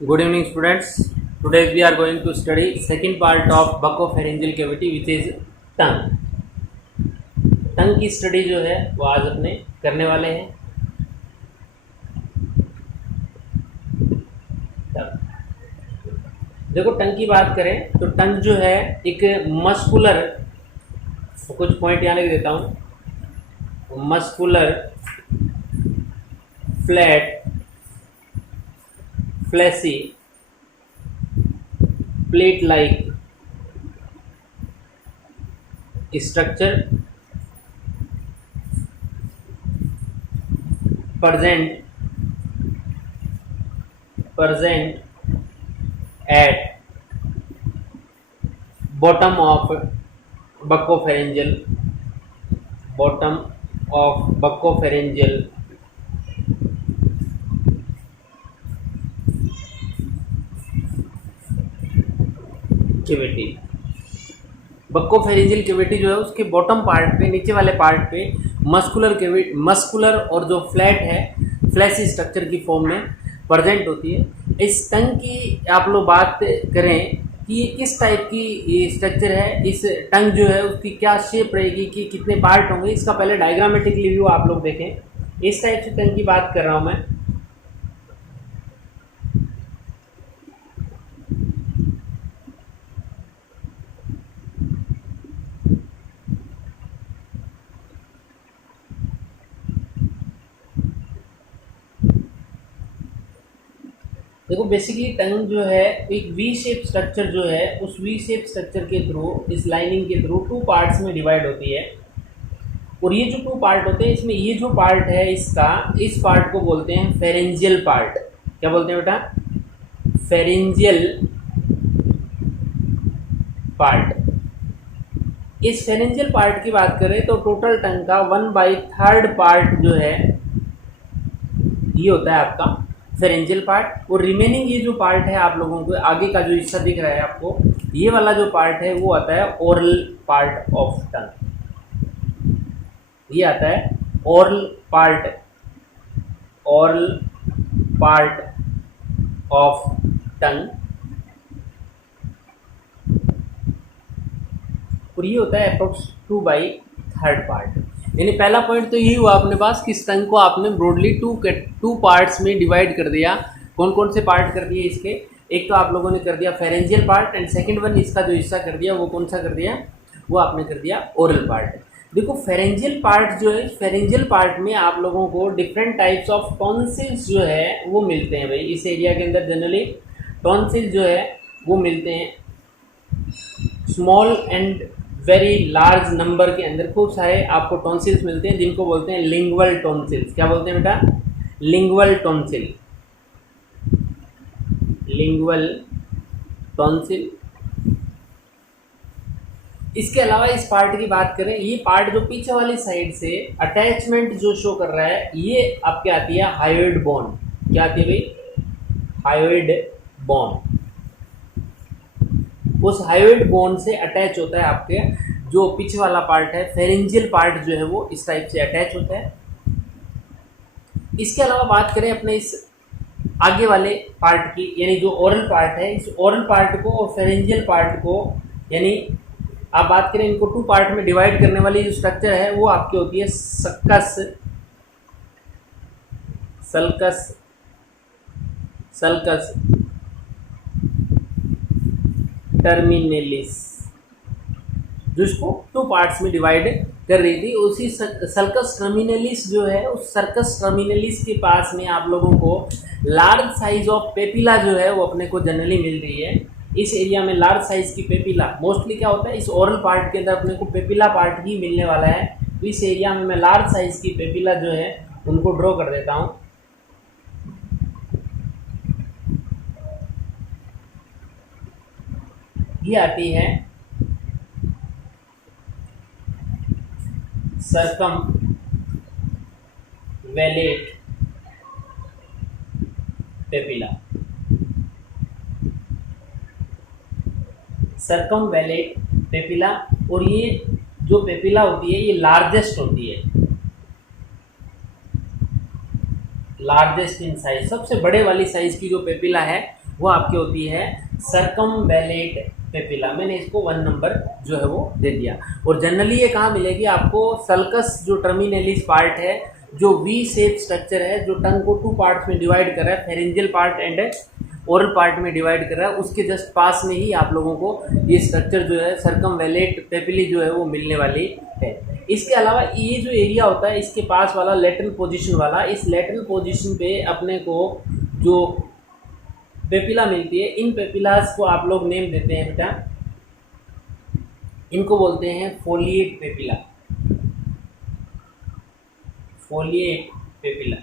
Good evening, students. Today we are going to study second part of buccopharyngeal cavity, which is tongue. टंग की study जो है वो आज अपने करने वाले हैं। देखो, टंग की बात करें तो टंग जो है एक मस्कुलर, कुछ पॉइंट यहाँ लिख देता हूँ। Muscular, flat, fleshy, plate like structure present at bottom of buccopharyngeal cavity। Buccopharyngeal cavity जो है उसके बॉटम पार्ट पे, नीचे वाले पार्ट पे मस्कुलर और जो फ्लैट है, फ्लैशी स्ट्रक्चर की फॉर्म में प्रेजेंट होती है। इस टंग की आप लोग बात करें कि ये किस टाइप की स्ट्रक्चर है, इस टंग जो है उसकी क्या शेप रहेगी, कि कितने पार्ट होंगे, इसका पहले डायग्रामेटिक रिव्यू आप लोग देखें। इस टाइप से टंग की बात कर रहा हूँ मैं। देखो, बेसिकली टंग जो है एक वी शेप स्ट्रक्चर जो है, उस वी शेप स्ट्रक्चर के थ्रू, इस लाइनिंग के थ्रू टू पार्ट्स में डिवाइड होती है। और ये जो टू पार्ट होते हैं, इसमें ये जो पार्ट है इसका, इस पार्ट को बोलते हैं फेरेंजियल पार्ट। क्या बोलते हैं बेटा? Pharyngeal part. इस फेरेंजियल पार्ट की बात करें तो टोटल टंग का 1/3 पार्ट जो है ये होता है आपका फेरेंजियल पार्ट। और रिमेनिंग ये जो पार्ट है आप लोगों को आगे का जो हिस्सा दिख रहा है आपको, ये वाला जो पार्ट है वो आता है ओरल पार्ट ऑफ टंग। ये आता है ओरल पार्ट ऑफ टंग। और ये होता है अप्रोक्स 2/3 पार्ट। यानी पहला पॉइंट तो यही हुआ अपने पास कि इस टंग को आपने ब्रॉडली टू पार्ट्स में डिवाइड कर दिया। कौन कौन से पार्ट कर दिए इसके? एक तो आप लोगों ने कर दिया pharyngeal part, and second one इसका जो हिस्सा कर दिया वो कौन सा कर दिया? वो आपने कर दिया ओरल पार्ट। देखो, फेरेंजियल पार्ट जो है, फेरेंजियल पार्ट में आप लोगों को डिफरेंट टाइप्स ऑफ टॉन्सिल्स जो है वो मिलते हैं। भाई, इस एरिया के अंदर जनरली टॉन्सिल जो है वो मिलते हैं। Small and very large number के अंदर खूब सारे आपको टॉन्सिल्स मिलते हैं, जिनको बोलते हैं लिंगुअल टॉन्सिल्स। क्या बोलते हैं बेटा? Lingual tonsil. Lingual tonsil. इसके अलावा इस पार्ट की बात करें, ये पार्ट जो पीछे वाली साइड से अटैचमेंट जो शो कर रहा है, ये आपके आती है हायोइड बोन। क्या आती है भाई? Hyoid bone. उस हायोइड बोन से अटैच होता है आपके जो पीछे वाला पार्ट है, फेरेंजियल पार्ट जो है वो इस टाइप से अटैच होता है। इसके अलावा बात करें अपने इस आगे वाले पार्ट की, यानी जो ओरल पार्ट है, इस ओरल पार्ट को और फेरेंजियल पार्ट को, यानी आप बात करें इनको टू पार्ट में डिवाइड करने वाली जो स्ट्रक्चर है वो आपकी होती है सल्कस टर्मिनेलिस, जिसको टू पार्ट्स में डिवाइड कर रही थी। उसी सर्कस टर्मिनेलिस जो है, उस सर्कस टर्मिनेलिस के पास में आप लोगों को लार्ज साइज ऑफ पेपिला जो है वो अपने को जनरली मिल रही है। इस एरिया में लार्ज साइज की पेपिला, मोस्टली क्या होता है इस ओरल पार्ट के अंदर अपने को पेपिला पार्ट ही मिलने वाला है। तो इस एरिया में मैं लार्ज साइज की पेपिला जो है उनको ड्रॉ कर देता हूँ। ये आती है सर्कमवैलेट पेपिला। सर्कमवैलेट पेपिला। और ये जो पेपिला होती है ये लार्जेस्ट होती है, लार्जेस्ट इन साइज, सबसे बड़े वाली साइज की जो पेपिला है वो आपकी होती है सर्कमवैलेट पेपिला। मैंने इसको 1 नंबर जो है वो दे दिया। और जनरली ये कहाँ मिलेगी आपको, सल्कस जो टर्मिनलिस पार्ट है, जो वी शेप स्ट्रक्चर है, जो टंग को 2 पार्ट्स में डिवाइड कर रहा है, pharyngeal part and oral part में डिवाइड कर रहा है, उसके जस्ट पास में ही आप लोगों को ये स्ट्रक्चर जो है सर्कमवैलेट पेपिली जो है वो मिलने वाली है। इसके अलावा ये जो एरिया होता है इसके पास वाला लेटरल पोजीशन वाला, इस लेटरल पोजीशन पे अपने को जो पेपिला मिलती है, इन पेपिलास को आप लोग नेम देते हैं बेटा, इनको बोलते हैं फोलिएट पेपिला। फोलिएट पेपिला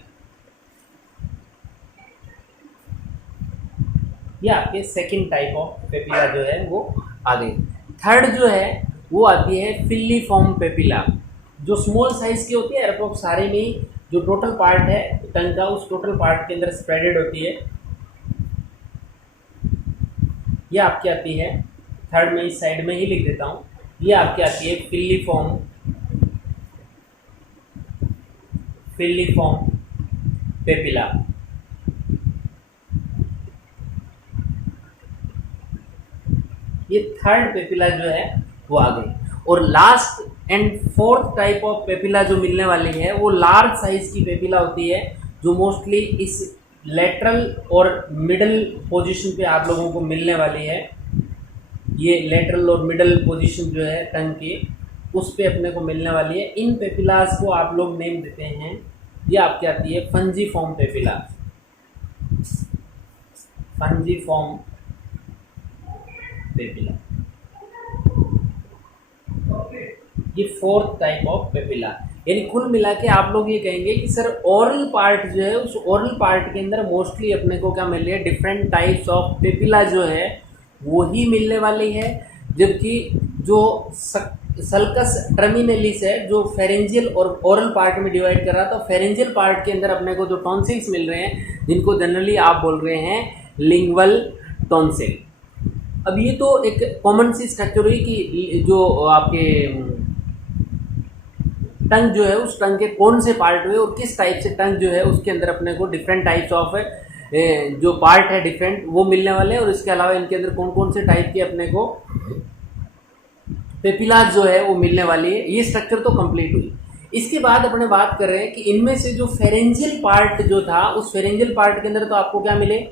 ये आपके सेकंड टाइप ऑफ पेपिला जो है वो आ गई। थर्ड जो है वो आती है फिलिफॉर्म पेपिला, जो स्मॉल साइज की होती है, अप्रोक्स सारे में ही जो टोटल पार्ट है टंग का, उस टोटल पार्ट के अंदर स्प्रेडेड होती है। ये आपकी आती है, थर्ड में इस साइड में ही लिख देता हूँ, ये आपकी आती है फिलिफॉर्म पेपिला। ये थर्ड पेपिला जो है वो आ गई। और last and fourth type of papilla जो मिलने वाली है वो लार्ज साइज की पेपिला होती है, जो मोस्टली इस लेटरल और मिडल पोजीशन पे आप लोगों को मिलने वाली है। ये लेटरल और मिडल पोजीशन जो है टंग की, उस पे अपने को मिलने वाली है। इन पेपिलास को आप लोग नेम देते हैं, ये आपकी आती है फंजीफॉर्म पेपिला। फंजीफॉर्म पेपिला ये फोर्थ टाइप ऑफ पेपिला। यानी कुल मिला के आप लोग ये कहेंगे कि सर ओरल पार्ट जो है, उस ओरल पार्ट के अंदर मोस्टली अपने को क्या मिल रही है, डिफरेंट टाइप्स ऑफ पेपिला जो है वो ही मिलने वाली है। जबकि जो सल्कस टर्मिनलिस है, जो फेरेंजियल और ओरल पार्ट में डिवाइड कर रहा था, तो फेरेंजियल पार्ट के अंदर अपने को जो टॉन्सिल्स मिल रहे हैं, जिनको जनरली आप बोल रहे हैं लिंगुअल टॉन्सिल। अब ये तो एक कॉमन सी स्ट्रक्चर हुई कि जो आपके टंग जो है, उस टंग के कौन से पार्ट हुए और किस टाइप से टंग जो है उसके अंदर अपने को डिफरेंट टाइप्स ऑफ जो पार्ट है डिफरेंट वो मिलने वाले हैं। और इसके अलावा इनके अंदर कौन कौन से टाइप के अपने को पेपिलास जो है वो मिलने वाली है। ये स्ट्रक्चर तो कंप्लीट हुई। इसके बाद अपने बात कर रहे हैं कि इनमें से जो फेरेंजियल पार्ट जो था, उस फेरेंजियल पार्ट के अंदर तो आपको क्या मिले,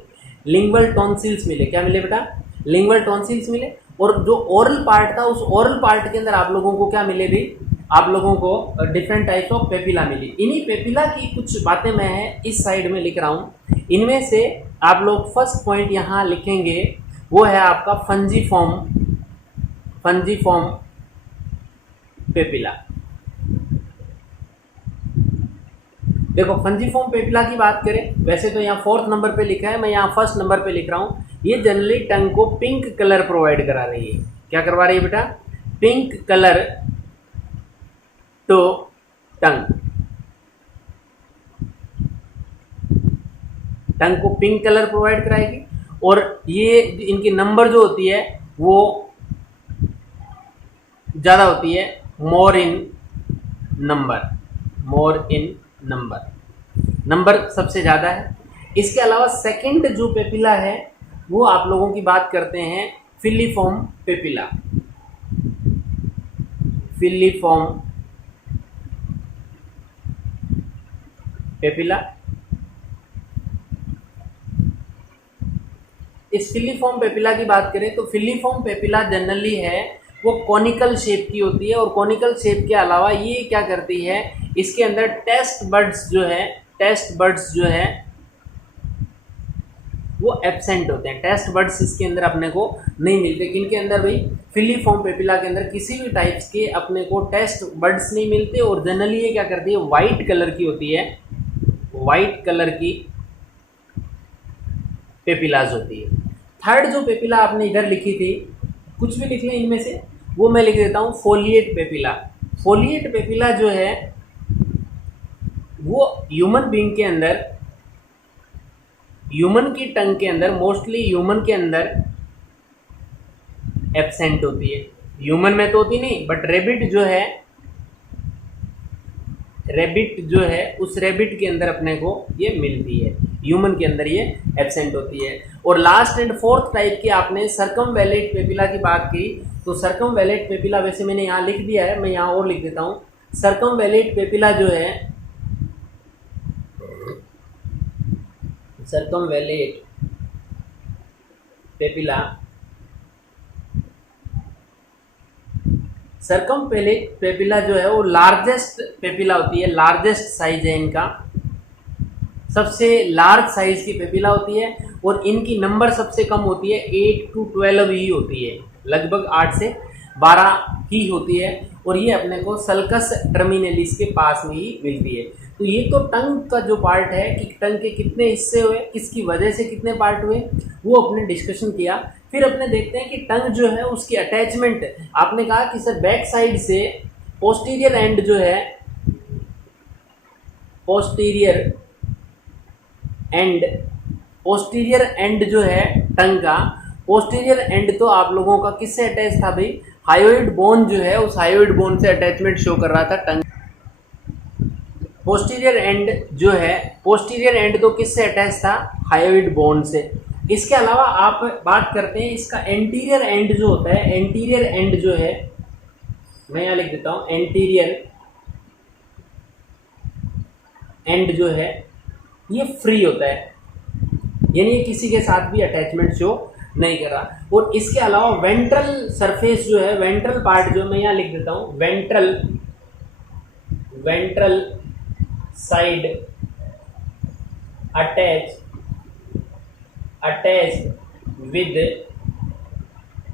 लिंगुअल टॉन्सिल्स मिले। क्या मिले बेटा, लिंगुअल टॉन्सिल्स मिले। और जो ओरल पार्ट था, उस ओरल पार्ट के अंदर आप लोगों को क्या मिले भी, आप लोगों को डिफरेंट टाइप्स ऑफ पेपिला मिली। इन्हीं पेपिला की कुछ बातें मैं इस साइड में लिख रहा हूँ। इनमें से आप लोग फर्स्ट पॉइंट यहाँ लिखेंगे, वो है आपका फंजीफॉर्म पेपिला। देखो फंजीफॉर्म पेपिला की बात करें, वैसे तो यहाँ 4th नंबर पे लिखा है, मैं यहाँ 1st नंबर पे लिख रहा हूँ। ये जनरली टंग को पिंक कलर प्रोवाइड करा रही है। क्या करवा रही है बेटा, पिंक कलर टू टंग। टंग को पिंक कलर प्रोवाइड कराएगी। और ये इनकी नंबर जो होती है वो ज़्यादा होती है, मोर इन नंबर सबसे ज़्यादा है। इसके अलावा सेकंड जो पेपिला है वो आप लोगों की बात करते हैं फिलिफॉर्म पेपिला। इस फिलिफॉर्म पेपिला की बात करें तो फिलिफॉर्म पेपिला जनरली है वो कॉनिकल शेप की होती है। और कॉनिकल शेप के अलावा ये क्या करती है, इसके अंदर टेस्ट बर्ड्स जो है वो एब्सेंट होते हैं। टेस्ट बर्ड्स इसके अंदर अपने को नहीं मिलते। किनके अंदर भाई, फिलिफॉर्म पेपिला के अंदर किसी भी टाइप्स के अपने को टेस्ट बर्ड्स नहीं मिलते। और जनरली ये क्या करती है, वाइट कलर की होती है, वाइट कलर की पेपिलाज होती है। थर्ड जो पेपिला आपने इधर लिखी थी, कुछ भी लिख लें इनमें से, वो मैं लिख देता हूँ फोलिएट पेपिला। फोलिएट पेपिला जो है वो ह्यूमन बीइंग के अंदर, ह्यूमन की टंग के अंदर, मोस्टली ह्यूमन के अंदर एब्सेंट होती है। ह्यूमन में तो होती नहीं, बट रेबिट जो है उस रेबिट के अंदर अपने को ये मिलती है। ह्यूमन के अंदर ये एब्सेंट होती है। और लास्ट एंड फोर्थ टाइप की आपने सर्कमवैलेट पेपिला की बात की। तो सर्कमवैलेट पेपिला वैसे मैंने यहाँ लिख दिया है, मैं यहाँ और लिख देता हूँ। सर्कमवैलेट पेपिला जो है, सर्कमवैलेट पेपिला, सर्कमवैलेट पेपिला जो है वो लार्जेस्ट पेपिला होती है, लार्जेस्ट साइज है इनका, सबसे लार्ज साइज की पेपिला होती है और इनकी नंबर सबसे कम होती है 8 to 12 ही होती है, लगभग 8 से 12 ही होती है और ये अपने को सल्कस टर्मिनलिस के पास में ही मिलती है। तो ये तो टंग का जो पार्ट है कि टंग के कितने हिस्से हुए, किसकी वजह से कितने पार्ट हुए, वो अपने डिस्कशन किया। फिर अपने देखते हैं कि टंग जो है उसकी अटैचमेंट, आपने कहा कि सर बैक साइड से पोस्टीरियर एंड जो है, पोस्टीरियर एंड जो है टंग का, पोस्टीरियर एंड तो आप लोगों का किससे अटैच था भाई, हायोइड बोन जो है, उस हायोइड बोन से अटैचमेंट शो कर रहा था टंग। पोस्टीरियर एंड जो है, पोस्टीरियर एंड तो किससे अटैच था, हायोइड बोन से। इसके अलावा आप बात करते हैं इसका एंटीरियर एंड जो होता है, एंटीरियर एंड जो है, मैं यहाँ लिख देता हूँ, एंटीरियर एंड जो है ये फ्री होता है, यानी ये किसी के साथ भी अटैचमेंट शो नहीं कर रहा। और इसके अलावा वेंट्रल सरफेस जो है, वेंट्रल पार्ट जो मैं यहाँ लिख देता हूँ, ventral side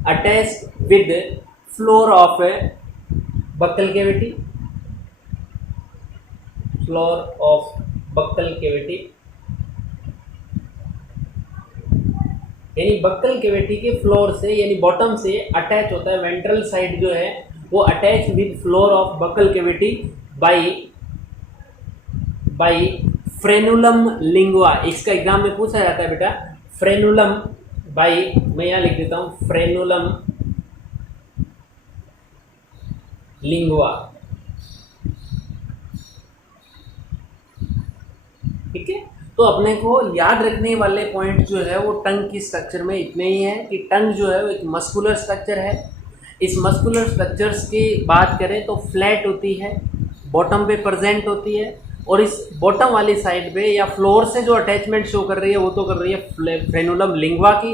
attached with floor of buccal cavity, floor of buccal cavity, यानी बक्कल कैविटी के फ्लोर से यानी बॉटम से अटैच होता है। वेंट्रल साइड जो है वो attach with floor of buccal cavity by frenulum lingua. इसका एग्जाम में पूछा जाता है बेटा, फ्रेनुलम बाय, मैं यहाँ लिख देता हूँ, फ्रेनुलम लिंगुआ। ठीक है, तो अपने को याद रखने वाले पॉइंट जो है वो टंग की स्ट्रक्चर में इतने ही है कि टंग जो है वो एक मस्कुलर स्ट्रक्चर है। इस मस्कुलर स्ट्रक्चर्स की बात करें तो फ्लैट होती है, बॉटम पे प्रेजेंट होती है और इस बॉटम वाली साइड पे या फ्लोर से जो अटैचमेंट शो कर रही है वो तो कर रही है फ्रेनुलम लिंगुआ की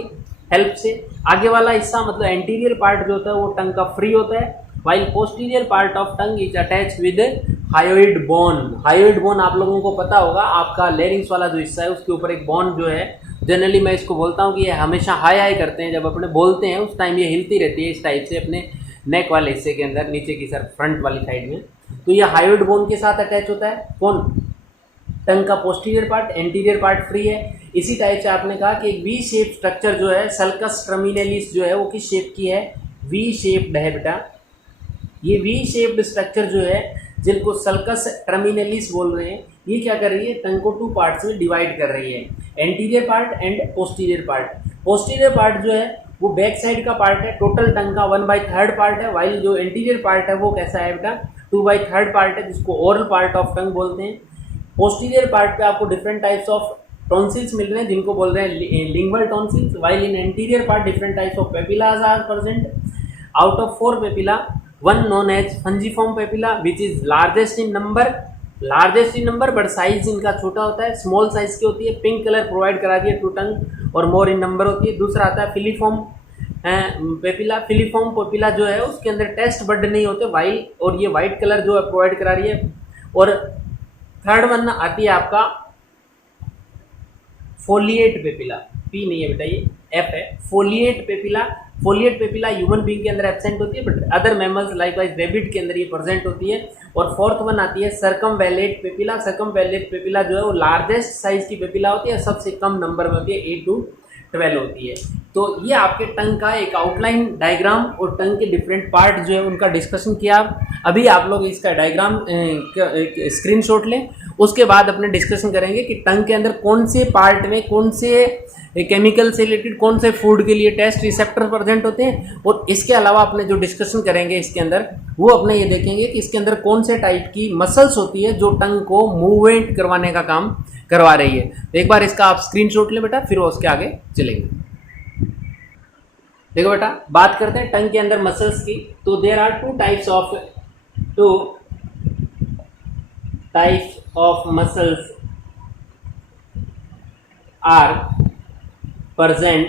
हेल्प से। आगे वाला हिस्सा मतलब एंटीरियर पार्ट जो होता है वो टंग का फ्री होता है, while posterior part of tongue is attach with hyoid bone. Hyoid bone आप लोगों को पता होगा, आपका लेरिंग्स वाला जो हिस्सा है उसके ऊपर एक बोन जो है, जनरली मैं इसको बोलता हूँ कि ये हमेशा हाई हाई करते हैं, जब अपने बोलते हैं उस टाइम ये हिलती रहती है इस टाइप से अपने नेक वाले हिस्से के अंदर, नीचे की सर फ्रंट वाली साइड में। तो ये हायोइड बोन के साथ अटैच होता है कौन, टंग का posterior part, anterior part free है। इसी टाइप से आपने कहा कि एक वी शेप स्ट्रक्चर जो है सल्कस टर्मिनलिस जो है वो किस शेप की है, वी शेप्ड है बेटा। ये वी शेप्ड स्ट्रक्चर जो है जिनको सल्कस टर्मिनलिस बोल रहे हैं, ये क्या कर रही है, टंग को 2 पार्ट्स में डिवाइड कर रही है, anterior part and posterior part. Posterior part जो है वो बैक साइड का पार्ट है, टोटल टंग का 1/3 पार्ट है, वाइल जो एंटीरियर पार्ट है वो कैसा है बेटा 2/3 पार्ट है, जिसको ओरल पार्ट ऑफ टंग बोलते हैं। पोस्टीरियर पार्ट पे आपको डिफरेंट टाइप्स ऑफ टॉन्सिल्स मिल रहे हैं जिनको बोल रहे हैं lingual tonsils, while in anterior part different types of papillas are present. Out of 4 papilla, one known as fungiform papilla which is largest in number but size इनका छोटा होता है, स्मॉल साइज की होती है, पिंक कलर प्रोवाइड करा दिया to tongue और मोर इन नंबर होती है। दूसरा आता है फिलीफॉर्म पेपिला। फिलीफॉर्म पेपिला जो है उसके अंदर टेस्ट बड नहीं होते, वाइट और ये वाइट कलर जो है प्रोवाइड करा रही है। और थर्ड वन आती है आपका फोलिएट पेपिला, पी नहीं है बेटा ये एफ है, folate papilla. Folate papilla human being के अंदर एब्सेंट होती है but other mammals like wise rebate के अंदर ये प्रेजेंट होती है। और फोर्थ वन आती है सर्कमवैलेट पेपिला। सर्कमवैलेट पेपिला जो है वो लार्जेस्ट साइज की पेपिला होती है, सबसे कम नंबर में होती है, 8 to 12 होती है। तो ये आपके टंग का एक आउटलाइन डायग्राम और टंग के डिफरेंट पार्ट जो है उनका डिस्कशन किया। अभी आप लोग इसका डायग्राम स्क्रीनशॉट लें, उसके बाद अपने डिस्कशन करेंगे कि टंग के अंदर कौन से पार्ट में कौन से केमिकल से रिलेटेड कौन से फूड के लिए टेस्ट रिसेप्टर प्रेजेंट होते हैं। और इसके अलावा अपने जो डिस्कशन करेंगे इसके अंदर वो अपने ये देखेंगे कि इसके अंदर कौन से टाइप की मसल्स होती है जो टंग को मूवमेंट करवाने का काम करवा रही है। तो एक बार इसका आप स्क्रीनशॉट लें बेटा, फिर उसके आगे चलेंगे। देखो बेटा, बात करते हैं टंग के अंदर मसल्स की। तो there are two types of muscles are present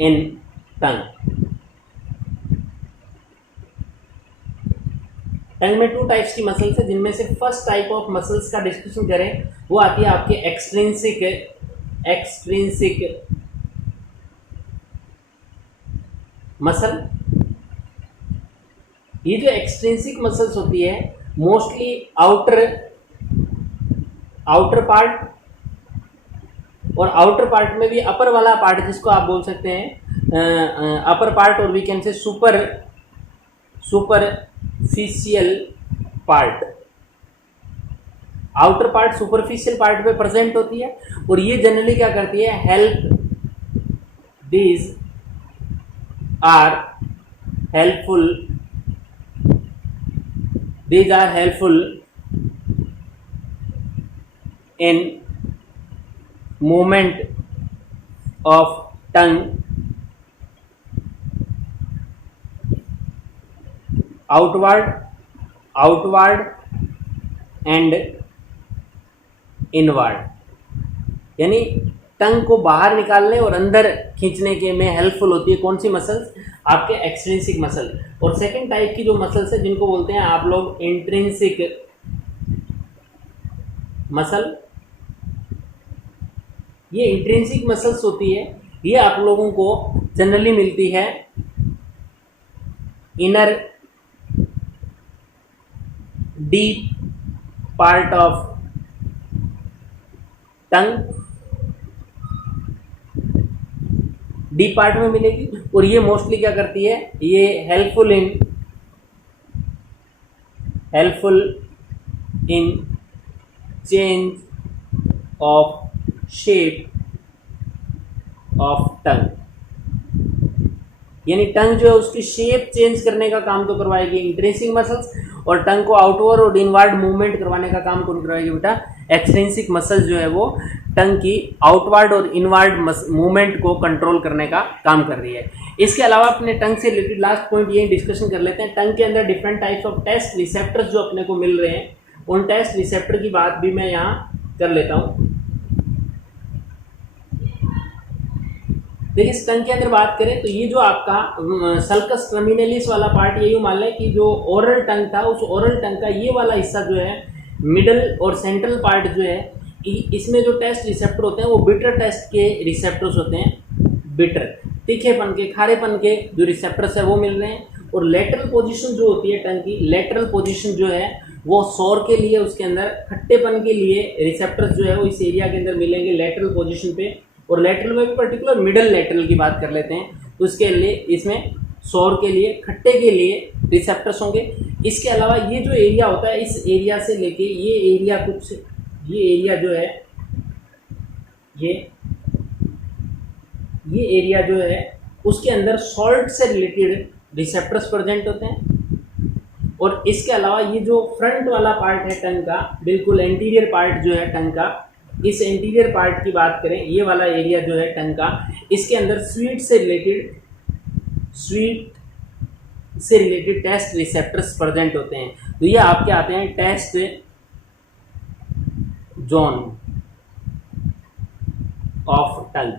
in tongue. Tongue में टू टाइप्स की मसल्स है, जिनमें से फर्स्ट टाइप ऑफ मसल्स का डिस्कशन करें वो आती है आपके एक्सट्रिंसिक मसल। ये जो एक्सट्रिंसिक मसल्स होती है मोस्टली आउटर पार्ट, और आउटर पार्ट में भी अपर वाला पार्ट जिसको आप बोल सकते हैं अपर पार्ट, और we can say superficial part. Outer part superficial part पे प्रेजेंट होती है, और ये जनरली क्या करती है, these are helpful in movement of tongue outward and inward, यानी टंग को बाहर निकालने और अंदर खींचने के में हेल्पफुल होती है कौन सी मसल्स, आपके एक्सट्रिंसिक मसल। और सेकंड टाइप की जो मसल्स है जिनको बोलते हैं आप लोग इंट्रिंसिक मसल। ये इंट्रिंसिक मसल्स होती है, ये आप लोगों को जनरली मिलती है inner deep part of tongue, deep part में मिलेगी। और ये मोस्टली क्या करती है, ये helpful in change of shape of tongue, यानी टंग जो है उसकी शेप चेंज करने का काम तो करवाएगी इंट्रिंसिक मसल्स, और टंग को आउटवर्ड और इनवर्ड मूवमेंट करवाने का काम कौन करवाएगी बेटा, एक्सट्रिंसिक मसल्स जो है वो टंग की आउटवर्ड और इनवर्ड मूवमेंट को कंट्रोल करने का काम कर रही है। इसके अलावा अपने टंग से रिलेटेड लास्ट पॉइंट ये डिस्कशन कर लेते हैं, टंग के अंदर different types of taste receptors जो अपने को मिल रहे हैं, उन टेस्ट रिसेप्टर की बात भी मैं यहाँ कर लेता हूँ। देखिए, टंग के अंदर बात करें तो ये जो आपका सल्कस टर्मिनलिस वाला पार्ट, ये मान लें कि जो ओरल टंग था, उस ओरल टंग का ये वाला हिस्सा जो है मिडल और सेंट्रल पार्ट जो है, इसमें जो टेस्ट रिसेप्टर होते हैं वो बिटर टेस्ट के रिसेप्टर्स होते हैं। बिटर तीखेपन के, खारेपन के जो रिसेप्टर्स है वो मिल रहे हैं। और लेटरल पोजीशन जो होती है टंग की, लेटरल पोजीशन जो है वो सौर के लिए, उसके अंदर खट्टेपन के लिए रिसेप्टर्स जो है वो इस एरिया के अंदर मिलेंगे लेटरल पोजीशन पे। और लेटरल में भी पर्टिकुलर मिडल लेटरल की बात कर लेते हैं, तो उसके लिए इसमें सौर के लिए, खट्टे के लिए रिसेप्टर्स होंगे। इसके अलावा ये जो एरिया होता है, इस एरिया से लेके ये एरिया ये एरिया जो है, ये एरिया जो है उसके अंदर सॉल्ट से रिलेटेड रिसेप्टर्स प्रेजेंट होते हैं। और इसके अलावा ये जो फ्रंट वाला पार्ट है टंग का, बिल्कुल एंटीरियर पार्ट जो है टंग का, इस एंटीरियर पार्ट की बात करें, ये वाला एरिया जो है टंग का, इसके अंदर स्वीट से रिलेटेड टेस्ट रिसेप्टर्स प्रेजेंट होते हैं। तो ये आपके आते हैं टेस्ट जोन ऑफ टंग,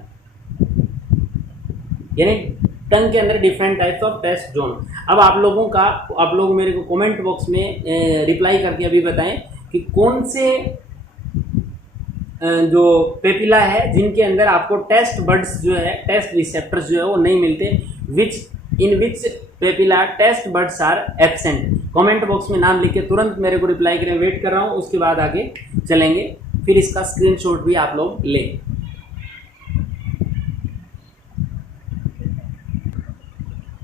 यानी टंग के अंदर different types of taste zone. अब आप लोग मेरे को कमेंट बॉक्स में रिप्लाई करके अभी बताएं कि कौन से जो पेपिला है जिनके अंदर आपको टेस्ट बड्स जो है, टेस्ट रिसेप्टर्स जो है वो नहीं मिलते, in which papilla taste buds are absent. Comment box में नाम लिख के तुरंत मेरे को रिप्लाई करें, वेट कर रहा हूँ, उसके बाद आगे चलेंगे, फिर इसका स्क्रीनशॉट भी आप लोग लें।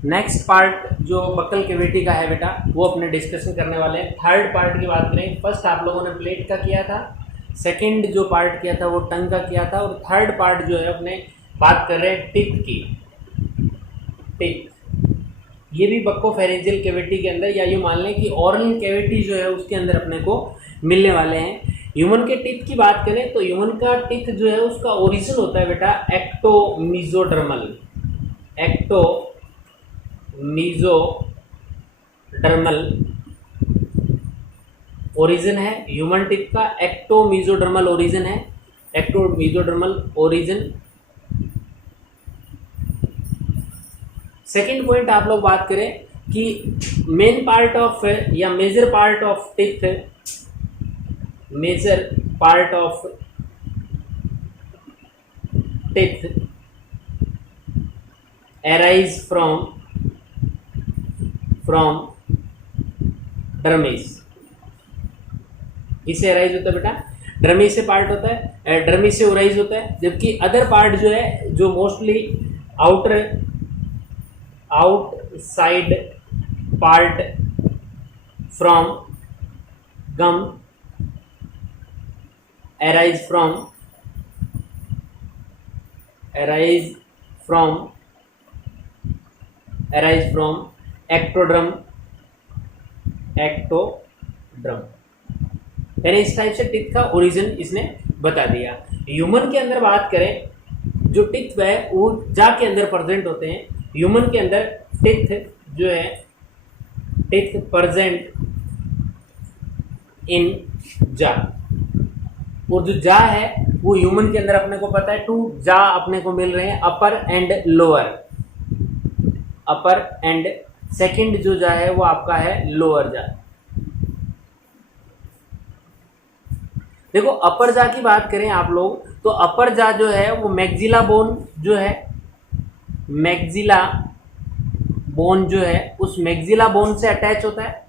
नेक्स्ट पार्ट जो बक्कल कैविटी का है बेटा, वो अपने डिस्कशन करने वाले हैं। थर्ड पार्ट की बात करें, फर्स्ट आप लोगों ने प्लेट का किया था, सेकंड जो पार्ट किया था वो टंग का किया था, और थर्ड पार्ट जो है अपने बात कर रहे हैं टिप की। टिप ये भी बक्कोफेरेंजियल कैविटी के अंदर, या ये मान लें कि ओरल कैविटी जो है उसके अंदर अपने को मिलने वाले हैं। ह्यूमन के टीथ की बात करें तो ह्यूमन का टीथ जो है उसका ओरिजिन होता है बेटा एक्टोमीजोडर्मल। एक्टोमीजोडर्मल ओरिजिन है ह्यूमन टीथ का, एक्टोमीजोडर्मल ओरिजिन है, एक्टोमीजोडर्मल ओरिजिन। सेकेंड पॉइंट आप लोग बात करें कि मेन पार्ट ऑफ या major part of teeth, major part of teeth arise from dermis. किसे अराइज होता है बेटा? डर्मिस से पार्ट होता है, डर्मिस से ओराइज होता है, जबकि अदर पार्ट जो है जो mostly outside part from gum arise from ectoderm। यानी इस टाइप से टिथ का ओरिजिन इसने बता दिया। ह्यूमन के अंदर बात करें, जो टिथ है वो जा के अंदर प्रेजेंट होते हैं। ह्यूमन के अंदर टिथ जो है, टिथ प्रेजेंट इन जा, और जो जा है वो ह्यूमन के अंदर अपने को पता है 2 जा अपने को मिल रहे हैं, upper and lower. Upper and second जो जा है वो आपका है लोअर जा। देखो अपर जा की बात करें आप लोग तो अपर जा जो है वो मैक्सिला बोन जो है, मैक्सिला बोन जो है उस मैक्सिला बोन से अटैच होता है।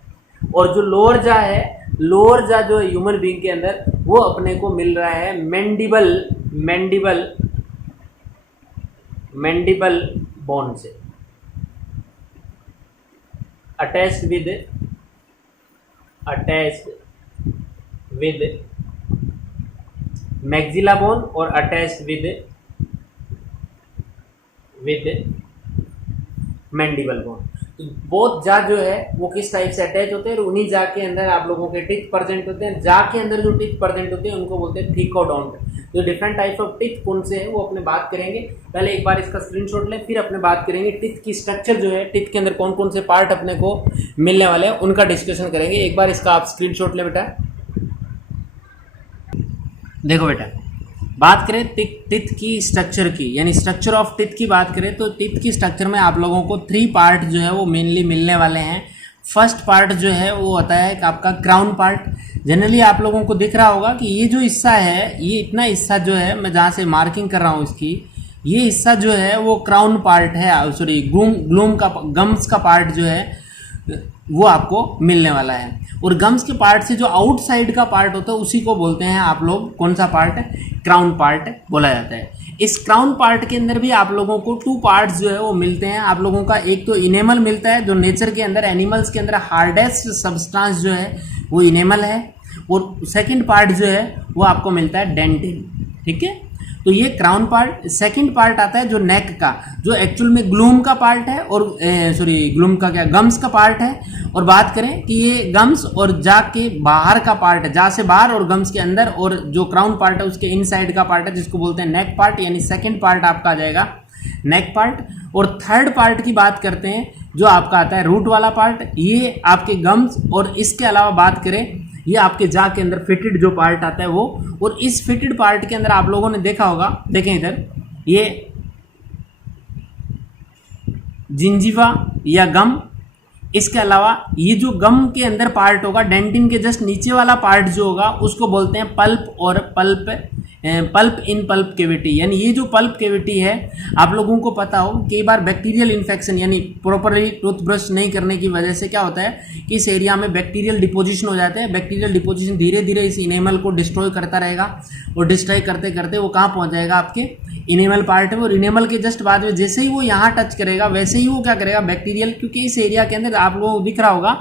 और जो लोअर जा है, लोअर जा जो है ह्यूमन बीइंग के अंदर वो अपने को मिल रहा है मैंडिबल बोन से, अटैच्ड विद मैक्सिला बोन और अटैच्ड विद मैंडिबल बोन। तो बोथ जा जो है वो किस टाइप से अटैच होते हैं और उन्हीं जा के अंदर आप लोगों के टीथ प्रेजेंट होते हैं। जा के अंदर जो टीथ प्रेजेंट होते हैं उनको बोलते हैं थिकोडोंट। जो डिफरेंट टाइप्स ऑफ टीथ कौन से हैं वो अपने बात करेंगे। पहले एक बार इसका स्क्रीनशॉट लें, फिर अपने बात करेंगे टीथ की स्ट्रक्चर जो है, टीथ के अंदर कौन कौन से पार्ट अपने को मिलने वाले हैं उनका डिस्कशन करेंगे। एक बार इसका आप स्क्रीनशॉट ले बेटा। देखो बेटा, बात करें टीथ की स्ट्रक्चर की, यानी स्ट्रक्चर ऑफ टीथ की बात करें तो टीथ की स्ट्रक्चर में आप लोगों को 3 पार्ट जो है वो मेनली मिलने वाले हैं। फर्स्ट पार्ट जो है वो होता है कि आपका क्राउन पार्ट। जनरली आप लोगों को दिख रहा होगा कि ये जो हिस्सा है, ये इतना हिस्सा जो है, मैं जहाँ से मार्किंग कर रहा हूँ इसकी, ये हिस्सा जो है वो क्राउन पार्ट है, सॉरी ग्लूम का गम्स का पार्ट जो है वो आपको मिलने वाला है। और गम्स के पार्ट से जो आउटसाइड का पार्ट होता है उसी को बोलते हैं आप लोग कौन सा पार्ट? क्राउन पार्ट बोला जाता है। इस क्राउन पार्ट के अंदर भी आप लोगों को 2 पार्ट्स जो है वो मिलते हैं आप लोगों का। एक तो इनेमल मिलता है, जो नेचर के अंदर एनिमल्स के अंदर हार्डेस्ट सब्सटेंस जो है वो इनेमल है। और सेकंड पार्ट जो है वो आपको मिलता है डेंटिन। ठीक है, तो ये क्राउन पार्ट। सेकंड पार्ट आता है जो नेक का, जो एक्चुअल में ग्लूम का पार्ट है, और ग्लूम का क्या, गम्स का पार्ट है। और बात करें कि ये गम्स और जा के बाहर का पार्ट है, जा से बाहर और गम्स के अंदर, और जो क्राउन पार्ट है उसके इनसाइड का पार्ट है जिसको बोलते हैं नेक पार्ट, यानी सेकंड पार्ट आपका आ जाएगा नेक पार्ट। और थर्ड पार्ट की बात करते हैं जो आपका आता है रूट वाला पार्ट, ये आपके गम्स। और इसके अलावा बात करें ये आपके जा के अंदर फिटेड जो पार्ट आता है वो। और इस फिटेड पार्ट के अंदर आप लोगों ने देखा होगा, देखें इधर, ये जिंजीवा या गम। इसके अलावा ये जो गम के अंदर पार्ट होगा, डेंटिन के जस्ट नीचे वाला पार्ट जो होगा उसको बोलते हैं पल्प, और पल्प इन पल्प कैविटी। यानी ये जो पल्प कैविटी है, आप लोगों को पता हो कई बार बैक्टीरियल इन्फेक्शन यानी प्रॉपरली टूथब्रश नहीं करने की वजह से क्या होता है कि इस एरिया में बैक्टीरियल डिपोजिशन हो जाते हैं। बैक्टीरियल डिपोजिशन धीरे धीरे इस इनेमल को डिस्ट्रॉय करता रहेगा, और डिस्ट्रॉय करते करते वो कहाँ पहुँच जाएगा, आपके इनेमल पार्ट में। और इनेमल के जस्ट बाद में जैसे ही वो यहाँ टच करेगा वैसे ही वो क्या करेगा, बैक्टीरियल, क्योंकि इस एरिया के अंदर आप लोगों को दिख रहा होगा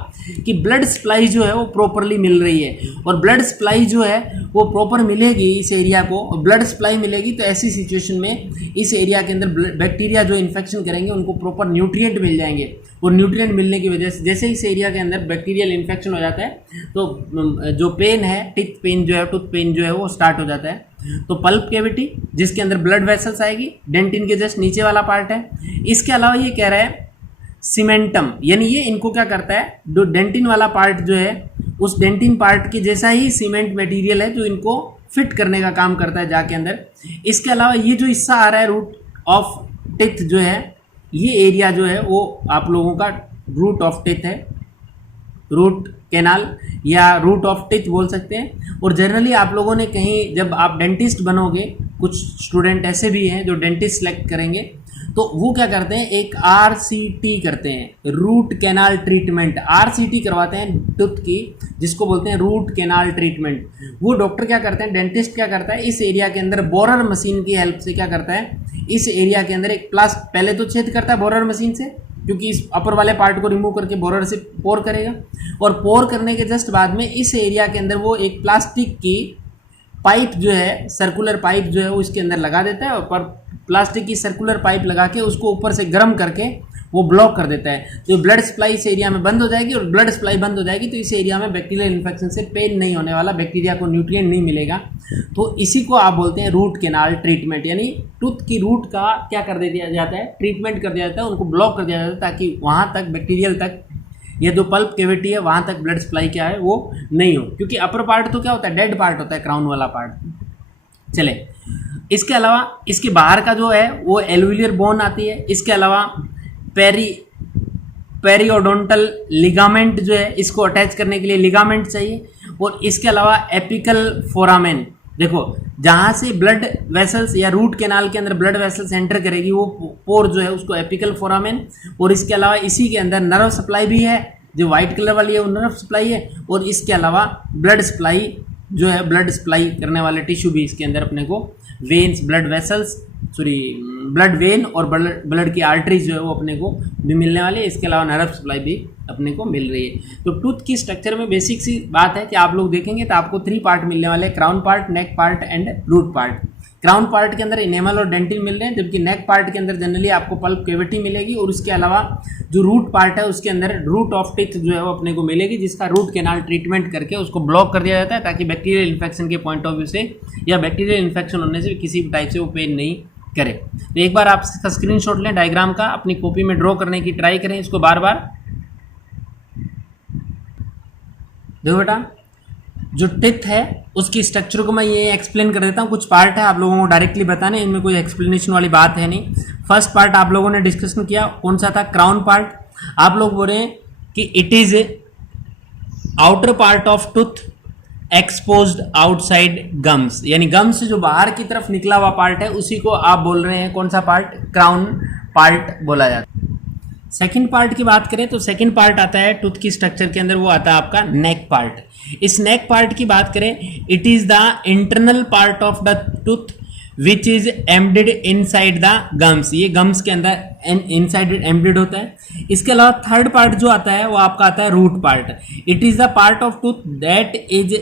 कि ब्लड सप्लाई जो है वो प्रॉपरली मिल रही है। और ब्लड सप्लाई जो है वो प्रॉपर मिलेगी इस एरिया को ब्लड सप्लाई मिलेगी तो ऐसी सिचुएशन में इस एरिया के अंदर बैक्टीरिया जो इन्फेक्शन करेंगे उनको प्रॉपर न्यूट्रिएंट मिल जाएंगे, और न्यूट्रिएंट मिलने की वजह से जैसे इस एरिया के अंदर बैक्टीरियल इन्फेक्शन हो जाता है तो जो पेन है, टिथ पेन जो है, टूथ पेन जो है वो स्टार्ट हो जाता है। तो पल्प कैविटी जिसके अंदर ब्लड वेसल्स आएगी, डेंटिन के जस्ट नीचे वाला पार्ट है। इसके अलावा ये कह रहा है सीमेंटम, यानी ये इनको क्या करता है, जो डेंटिन वाला पार्ट जो है उस डेंटिन पार्ट के जैसा ही सीमेंट मटेरियल है जो इनको फिट करने का काम करता है जाके अंदर। इसके अलावा ये जो हिस्सा आ रहा है रूट ऑफ टिथ जो है, ये एरिया जो है वो आप लोगों का रूट ऑफ टिथ है, रूट कैनाल या रूट ऑफ टिथ बोल सकते हैं। और जनरली आप लोगों ने कहीं जब आप डेंटिस्ट बनोगे, कुछ स्टूडेंट ऐसे भी हैं जो डेंटिस्ट सेलेक्ट करेंगे, तो वो क्या करते हैं, एक RCT करते हैं, रूट कैनाल ट्रीटमेंट। RCT करवाते हैं टूथ की, जिसको बोलते हैं रूट कैनाल ट्रीटमेंट। वो डॉक्टर क्या करते हैं, डेंटिस्ट क्या करता है, इस एरिया के अंदर बोरर मशीन की हेल्प से क्या करता है, इस एरिया के अंदर एक पहले तो छेद करता है बोरर मशीन से, क्योंकि इस अपर वाले पार्ट को रिमूव करके बोरर से पोर करेगा, और पोर करने के जस्ट बाद में इस एरिया के अंदर वो एक प्लास्टिक की पाइप जो है, सर्कुलर पाइप जो है वो इसके अंदर लगा देता है, और प्लास्टिक की सर्कुलर पाइप लगा के उसको ऊपर से गर्म करके वो ब्लॉक कर देता है। तो ब्लड सप्लाई इस एरिया में बंद हो जाएगी, और ब्लड सप्लाई बंद हो जाएगी तो इस एरिया में बैक्टीरियल इन्फेक्शन से पेन नहीं होने वाला, बैक्टीरिया को न्यूट्रिएंट नहीं मिलेगा। तो इसी को आप बोलते हैं रूट कैनाल ट्रीटमेंट, यानी टूथ की रूट का क्या कर दिया जाता है, ट्रीटमेंट कर दिया जाता है, उनको ब्लॉक कर दिया जाता है, ताकि वहाँ तक बैक्टीरियल तक, ये जो पल्प कैविटी है वहाँ तक ब्लड सप्लाई क्या है वो नहीं हो, क्योंकि अपर पार्ट तो क्या होता है, डेड पार्ट होता है, क्राउन वाला पार्ट। चले, इसके अलावा इसके बाहर का जो है वो एल्विलियर बोन आती है। इसके अलावा पेरियोडोंटल लिगामेंट जो है, इसको अटैच करने के लिए लिगामेंट चाहिए। और इसके अलावा एपिकल फोरामेन, देखो जहाँ से ब्लड वेसल्स या रूट कैनाल के अंदर ब्लड वेसल्स एंटर करेगी वो पोर जो है उसको एपिकल फोरामेन। और इसके अलावा इसी के अंदर नर्व सप्लाई भी है, जो वाइट कलर वाली है वो नर्व सप्लाई है। और इसके अलावा ब्लड सप्लाई जो है, ब्लड सप्लाई करने वाले टिश्यू भी इसके अंदर अपने को veins, blood vessels, blood when और ब्लड की आर्टरीज जो है वो अपने को भी मिलने वाली है। इसके अलावा नर्व सप्लाई भी अपने को मिल रही है। तो टूथ की स्ट्रक्चर में बेसिक सी बात है कि आप लोग देखेंगे तो आपको 3 पार्ट मिलने वाले हैं, crown part, neck part and root part. Crown part के अंदर इनेमल और डेंटिन मिल रहे हैं, जबकि नेक पार्ट के अंदर जनरली आपको पल्प कैविटी मिलेगी। और उसके अलावा जो रूट पार्ट है उसके अंदर रूट ऑफ टिथ जो है वो अपने को मिलेगी, जिसका रूट कैनाल ट्रीटमेंट करके उसको ब्लॉक कर दिया जाता है, ताकि बैक्टीरियल इन्फेक्शन के पॉइंट ऑफ व्यू से या बैक्टीरियल इन्फेक्शन होने से किसी भी टाइप से वो पेन नहीं करे। तो एक बार आप इसका स्क्रीनशॉट लें डायग्राम का, अपनी कॉपी में ड्रॉ करने की ट्राई करें इसको बार बार। देखो बेटा, जो टिथ है उसकी स्ट्रक्चर को मैं ये एक्सप्लेन कर देता हूँ। कुछ पार्ट है आप लोगों को डायरेक्टली बताने, इनमें कोई एक्सप्लेनेशन वाली बात है नहीं। फर्स्ट पार्ट आप लोगों ने डिस्कशन किया, कौन सा था, क्राउन पार्ट। आप लोग बोल रहे हैं कि it is outer part of tooth exposed outside gums, यानी गम्स से जो बाहर की तरफ निकला हुआ पार्ट है उसी को आप बोल रहे हैं कौन सा पार्ट, क्राउन पार्ट बोला जाता है। सेकंड पार्ट की बात करें तो सेकंड पार्ट आता है टूथ की स्ट्रक्चर के अंदर, वो आता है आपका नेक पार्ट। इस नेक पार्ट की बात करें, it is the internal part of the tooth which is embedded inside the gums, ये गम्स के अंदर इनसाइड एम्बेडेड होता है। इसके अलावा थर्ड पार्ट जो आता है वो आपका आता है root part. It is the part of tooth that is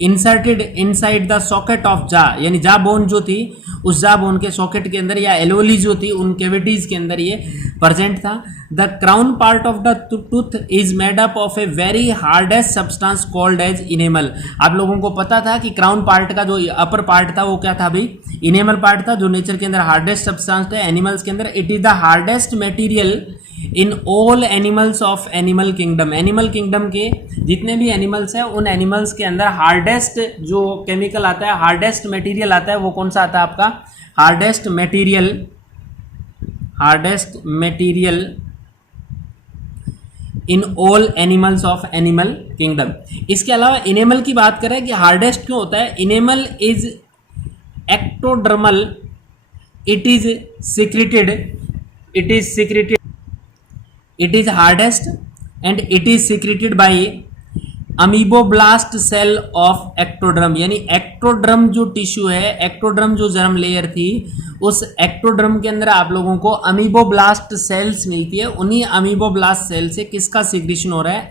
inserted inside the socket of jaw, यानी जा बोन जो थी उस जा बोन के सॉकेट के अंदर या एलोली जो थी उन कैविटीज के अंदर ये प्रेजेंट था। The crown part of the tooth is made up of a very hardest substance called as enamel. आप लोगों को पता था कि क्राउन पार्ट का जो अपर पार्ट था वो क्या था भाई, इनेमल पार्ट था, जो नेचर के अंदर हार्डेस्ट सब्सटेंस था एनिमल्स के अंदर। It is the hardest material in all animals of animal kingdom, animal kingdom के जितने भी एनिमल्स हैं उन एनिमल्स के अंदर हार्डेस्ट जो केमिकल आता है, हार्डेस्ट मटेरियल आता है, वो कौन सा आता है आपका, hardest material in all animals of animal kingdom. इसके अलावा इनेमल की बात करें कि हार्डेस्ट क्यों होता है, enamel is ectodermal, it is hardest and it is secreted by ameloblast cell of ectoderm, यानी एक्टोड्रम जो टिश्यू है, एक्टोड्रम जो जर्म लेयर थी, उस एक्टोड्रम के अंदर आप लोगों को अमीबोब्लास्ट सेल्स मिलती है। उन्हीं अमीबोब्लास्ट सेल से किसका सिक्रीशन हो रहा है?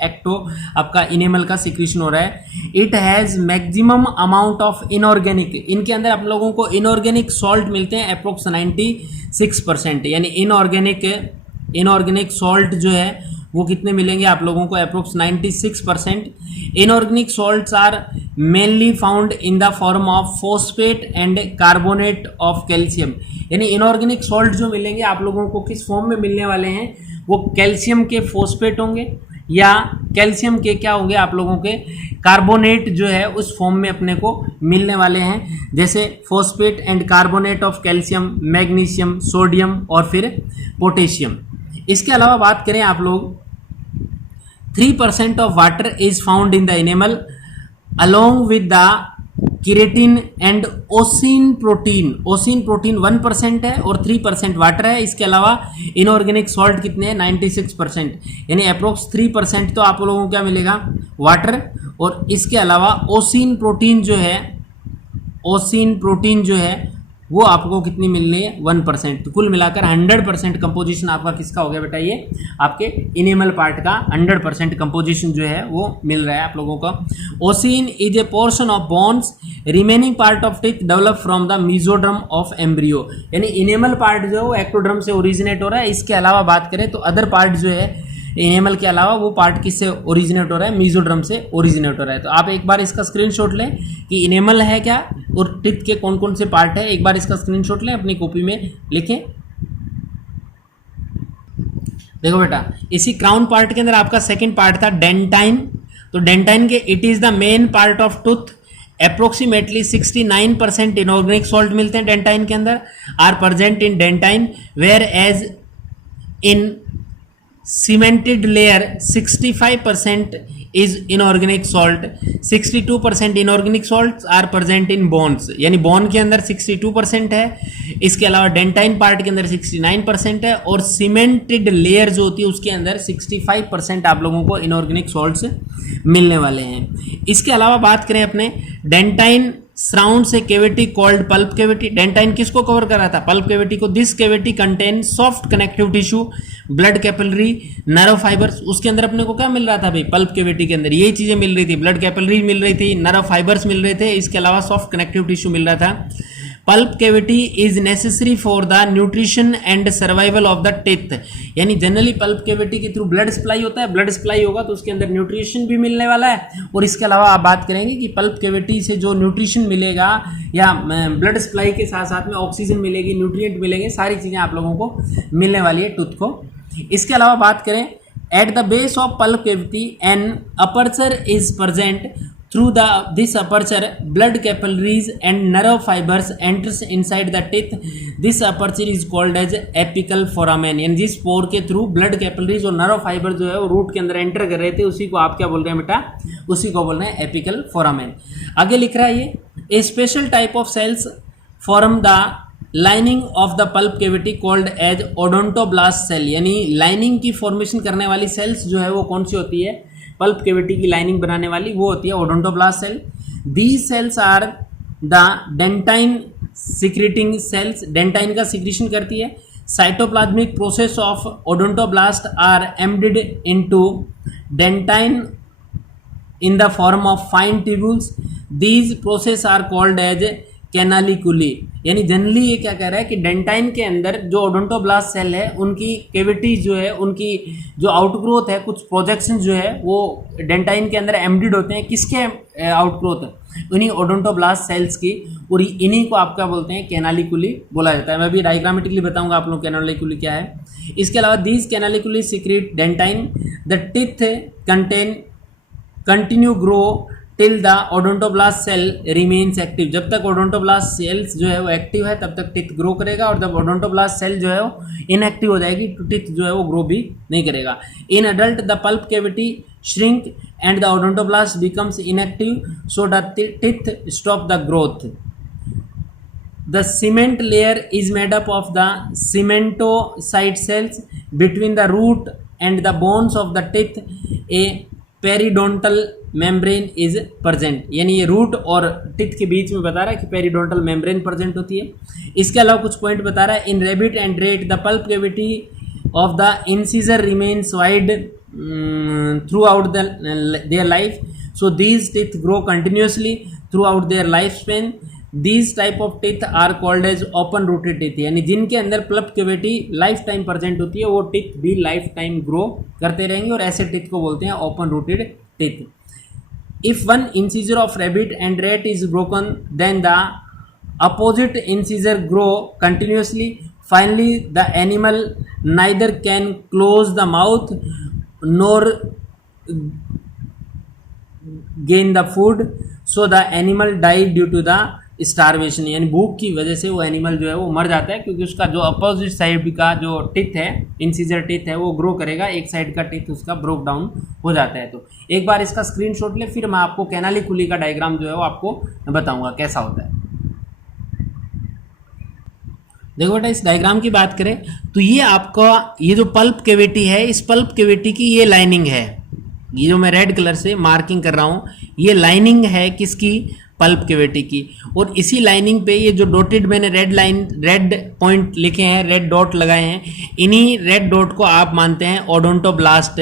आपका इनेमल का सिक्रीशन हो रहा है। It has maximum amount of inorganic, इनके अंदर आप लोगों को इनऑर्गेनिक सॉल्ट मिलते हैं अप्रोक्स 96%, यानी इनऑर्गेनिक सॉल्ट जो है वो कितने मिलेंगे आप लोगों को? Approx 96%। Inorganic salts are mainly found in the form of phosphate and carbonate of calcium, यानी इनऑर्गेनिक सॉल्ट जो मिलेंगे आप लोगों को किस फॉर्म में मिलने वाले हैं? वो कैल्शियम के फॉस्फेट होंगे या कैल्शियम के क्या होंगे आप लोगों के? कार्बोनेट जो है उस फॉर्म में अपने को मिलने वाले हैं, जैसे phosphate and carbonate of calcium, magnesium, sodium और फिर पोटेशियम। इसके अलावा बात करें आप लोग, 3% of water is found in the animal along with the keratin and ossein protein. Ossein protein 1% है और 3% वाटर है। इसके अलावा इनऑर्गेनिक सॉल्ट कितने हैं? 96%, यानी अप्रोक्स 3% तो आप लोगों को क्या मिलेगा? वाटर। और इसके अलावा ओसिन प्रोटीन जो है वो आपको कितनी मिलनी है? 1%। तो कुल मिलाकर 100% कंपोजिशन आपका किसका हो गया बेटा? ये आपके इनेमल पार्ट का 100% कंपोजिशन जो है वो मिल रहा है आप लोगों का। Ossein is a portion of bones remaining part of teeth develop from the mesoderm of embryo, यानी इनेमल पार्ट जो है वो एक्टोड्रम से ओरिजिनेट हो रहा है। इसके अलावा बात करें तो अदर पार्ट जो है इनेमल के अलावा वो पार्ट किससे ओरिजिनेट हो रहा है? मीजोड्रम से ओरिजिनेट हो रहा है। तो आप एक बार इसका स्क्रीनशॉट लें कि इनेमल है क्या और टिथ के कौन कौन से पार्ट है, एक बार इसका स्क्रीनशॉट लें, अपनी कॉपी में लिखें। देखो बेटा, इसी क्राउन पार्ट के अंदर आपका सेकंड पार्ट था डेंटाइन। तो डेंटाइन के it is the main part of tooth. Approximately 69% inorganic salt मिलते हैं डेंटाइन के अंदर, are present in dentine, whereas in cemented layer 65% is inorganic salt, 62% inorganic salts are present in bones, यानी bone के अंदर 62% है। इसके अलावा डेंटाइन पार्ट के अंदर 69% है और सीमेंटेड लेयर जो होती है उसके अंदर 65% आप लोगों को इनऑर्गेनिक सॉल्ट्स मिलने वाले हैं। इसके अलावा बात करें अपने dentine surrounds a cavity called pulp cavity. Dentine किसको कवर कर रहा था? पल्प कैविटी को। This cavity contain soft connective tissue, blood capillary, nerve fibres. उसके अंदर अपने को क्या मिल रहा था भाई? पल्प कैविटी के अंदर यही चीजें मिल रही थी, ब्लड कैपिलरी मिल रही थी, नर्व फाइबर्स मिल रहे थे, इसके अलावा सॉफ्ट कनेक्टिव टिश्यू मिल रहा था। Pulp cavity is necessary for the nutrition and survival of the teeth, यानी जनरली पल्प कैविटी के थ्रू ब्लड सप्लाई होता है, ब्लड सप्लाई होगा तो उसके अंदर न्यूट्रिशन भी मिलने वाला है। और इसके अलावा आप बात करेंगे कि पल्प कैविटी से जो न्यूट्रिशन मिलेगा या ब्लड सप्लाई के साथ साथ में ऑक्सीजन मिलेगी, न्यूट्रिएंट मिलेंगे, सारी चीज़ें आप लोगों को मिलने वाली है टूथ को। इसके अलावा बात करें, at the base of pulp cavity an aperture is present. Through this aperture, blood capillaries and nerve fibers enters inside the teeth. This aperture is called as apical foramen, यानी जिस पोर के थ्रू ब्लड कैपिलरीज और nerve fibre जो है वो root के अंदर enter कर रहे थे, उसी को आप क्या बोल रहे हैं बेटा? उसी को बोल रहे हैं एपिकल फोरामेन। आगे लिख रहा है ये, a special type of cells form the lining of the pulp cavity called as odontoblast cell, यानी लाइनिंग की फॉर्मेशन करने वाली सेल्स जो है वो कौन सी होती है? पल्प कैविटी की लाइनिंग बनाने वाली वो होती है odontoblast cell. These cells are the dentine secreting cells, dentine का सिक्रीशन करती है। Cytoplasmic process of odontoblast are embedded into dentine in the form of fine tubules. These process are called as canaliculi, यानी generally ये क्या कह रहा है कि डेंटाइन के अंदर जो ओडोंटोब्लास्ट सेल है उनकी कैविटीज जो है, उनकी जो आउटग्रोथ है, कुछ प्रोजेक्शन जो है वो डेंटाइन के अंदर एम्बेडेड होते हैं। किसके आउटग्रोथ? उन्हीं ओडोंटोब्लास्ट सेल्स की, और इन्हीं को आप क्या बोलते हैं? कैनालिकुली बोला जाता है। मैं भी डायग्रामेटिकली बताऊंगा आप लोग कैनालिकुली क्या है। इसके अलावा these canaliculi secrete dentine, the teeth contain continue grow till the odontoblast cell remains active, जब तक ओडोंटोब्लास्ट सेल्स जो है वो एक्टिव है तब तक टिथ ग्रो करेगा, और जब ओडोंटोब्लास्ट सेल जो है वो इनएक्टिव हो जाएगी तो टिथ जो है वो ग्रो भी नहीं करेगा। In adult the pulp cavity shrink and the odontoblast becomes inactive, so the teeth stop the growth. The cement layer is made up of the cementocyte cells between the root and the bones of the teeth. A periodontal membrane is present, यानी ये root और teeth के बीच में बता रहा है कि periodontal membrane present होती है। इसके अलावा कुछ पॉइंट बता रहा है, in rabbit and rat the pulp cavity of the incisor remains wide throughout their life, so these teeth grow continuously throughout their life span, these type of teeth are called as open rooted teeth, यानी जिनके अंदर pulp cavity life time present होती है वो teeth भी life time grow करते रहेंगे और ऐसे टिथ को बोलते हैं open rooted teeth. If one incisor of rabbit and rat is broken then the opposite incisor grow continuously, finally the animal neither can close the mouth nor gain the food, so the animal die due to the starvation, यानी भूख की वजह से वो animal जो है वो मर जाता है, क्योंकि उसका जो अपोजिट साइड का जो टिथ है, इंसीजर टिथ है, वो ग्रो करेगा, एक साइड का टिथ उसका ब्रोक डाउन हो जाता है। तो एक बार इसका स्क्रीनशॉट ले, फिर मैं आपको कैनालिकुली का डायग्राम जो है वो आपको बताऊंगा कैसा होता है। देखो बेटा, इस डायग्राम की बात करें तो ये आपका ये जो पल्प कैविटी है, इस पल्प कैविटी की ये लाइनिंग है, ये जो मैं रेड कलर से मार्किंग कर रहा हूँ, ये लाइनिंग है किसकी, पल्प कैविटी की। और इसी लाइनिंग पे ये जो डॉटेड मैंने रेड पॉइंट लिखे हैं, रेड डॉट लगाए हैं, इन्हीं रेड डॉट को आप मानते हैं ओडोंटोब्लास्ट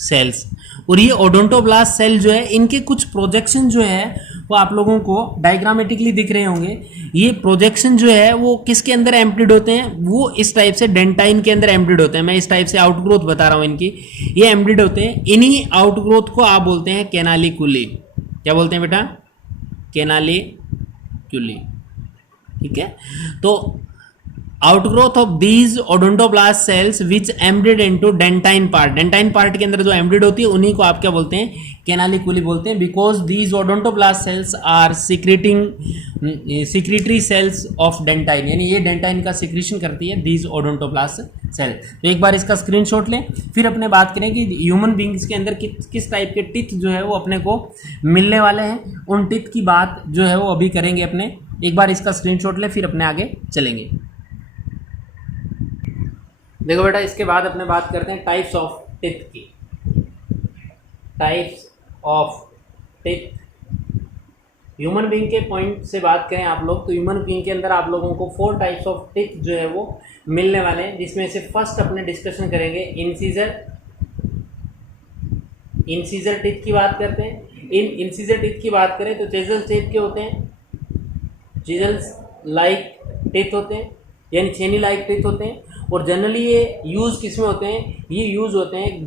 सेल्स। और ये ओडोंटोब्लास्ट सेल जो है, इनके कुछ प्रोजेक्शन जो है वो आप लोगों को डायग्रामेटिकली दिख रहे होंगे। ये प्रोजेक्शन जो है वो किसके अंदर एम्प्टीड होते हैं, वो इस टाइप से डेंटाइन के अंदर एम्प्टीड होते हैं। मैं इस टाइप से आउटग्रोथ बता रहा हूँ इनकी, ये एम्प्टीड होते हैं। इन्हीं आउटग्रोथ को आप बोलते हैं कैनालिकुली। क्या बोलते हैं बेटा, कैनालिकुली। ठीक है, तो outgrowth of these odontoblast cells which embedded into dentine part, dentine part के अंदर जो एम्ब्रिड होती है उन्हीं को आप क्या बोलते हैं, कैनालिकुली बोलते हैं। Because these odontoblast cells are secretory cells of dentine, यानी ये डेंटाइन का सिक्रीशन करती है दीज ओडोंटोब्लास्ट सेल। तो एक बार इसका स्क्रीनशॉट लें, फिर अपने बात करें कि ह्यूमन बींग्स के अंदर किस टाइप के टिथ जो है वो अपने को मिलने वाले हैं। उन टिथ की बात जो है वो अभी करेंगे अपने। एक बार इसका स्क्रीनशॉट लें, फिर अपने आगे चलेंगे। देखो बेटा, इसके बाद अपने बात करते हैं टाइप्स ऑफ टिथ की। Types of teeth, human being के पॉइंट से बात करें आप लोग, तो ह्यूमन बीइंग के अंदर आप लोगों को 4 टाइप्स ऑफ टिथ जो है वो मिलने वाले हैं, जिसमें से फर्स्ट अपने डिस्कशन करेंगे इंसीजर टिथ की बात करते हैं। इंसीजर टिथ की बात करें तो चेजल शेप के होते हैं, चेजल्स लाइक टिथ होते हैं, यानी छेनी लाइक टिथ होते हैं। और जनरली ये यूज़ किस में होते हैं, ये यूज़ होते हैं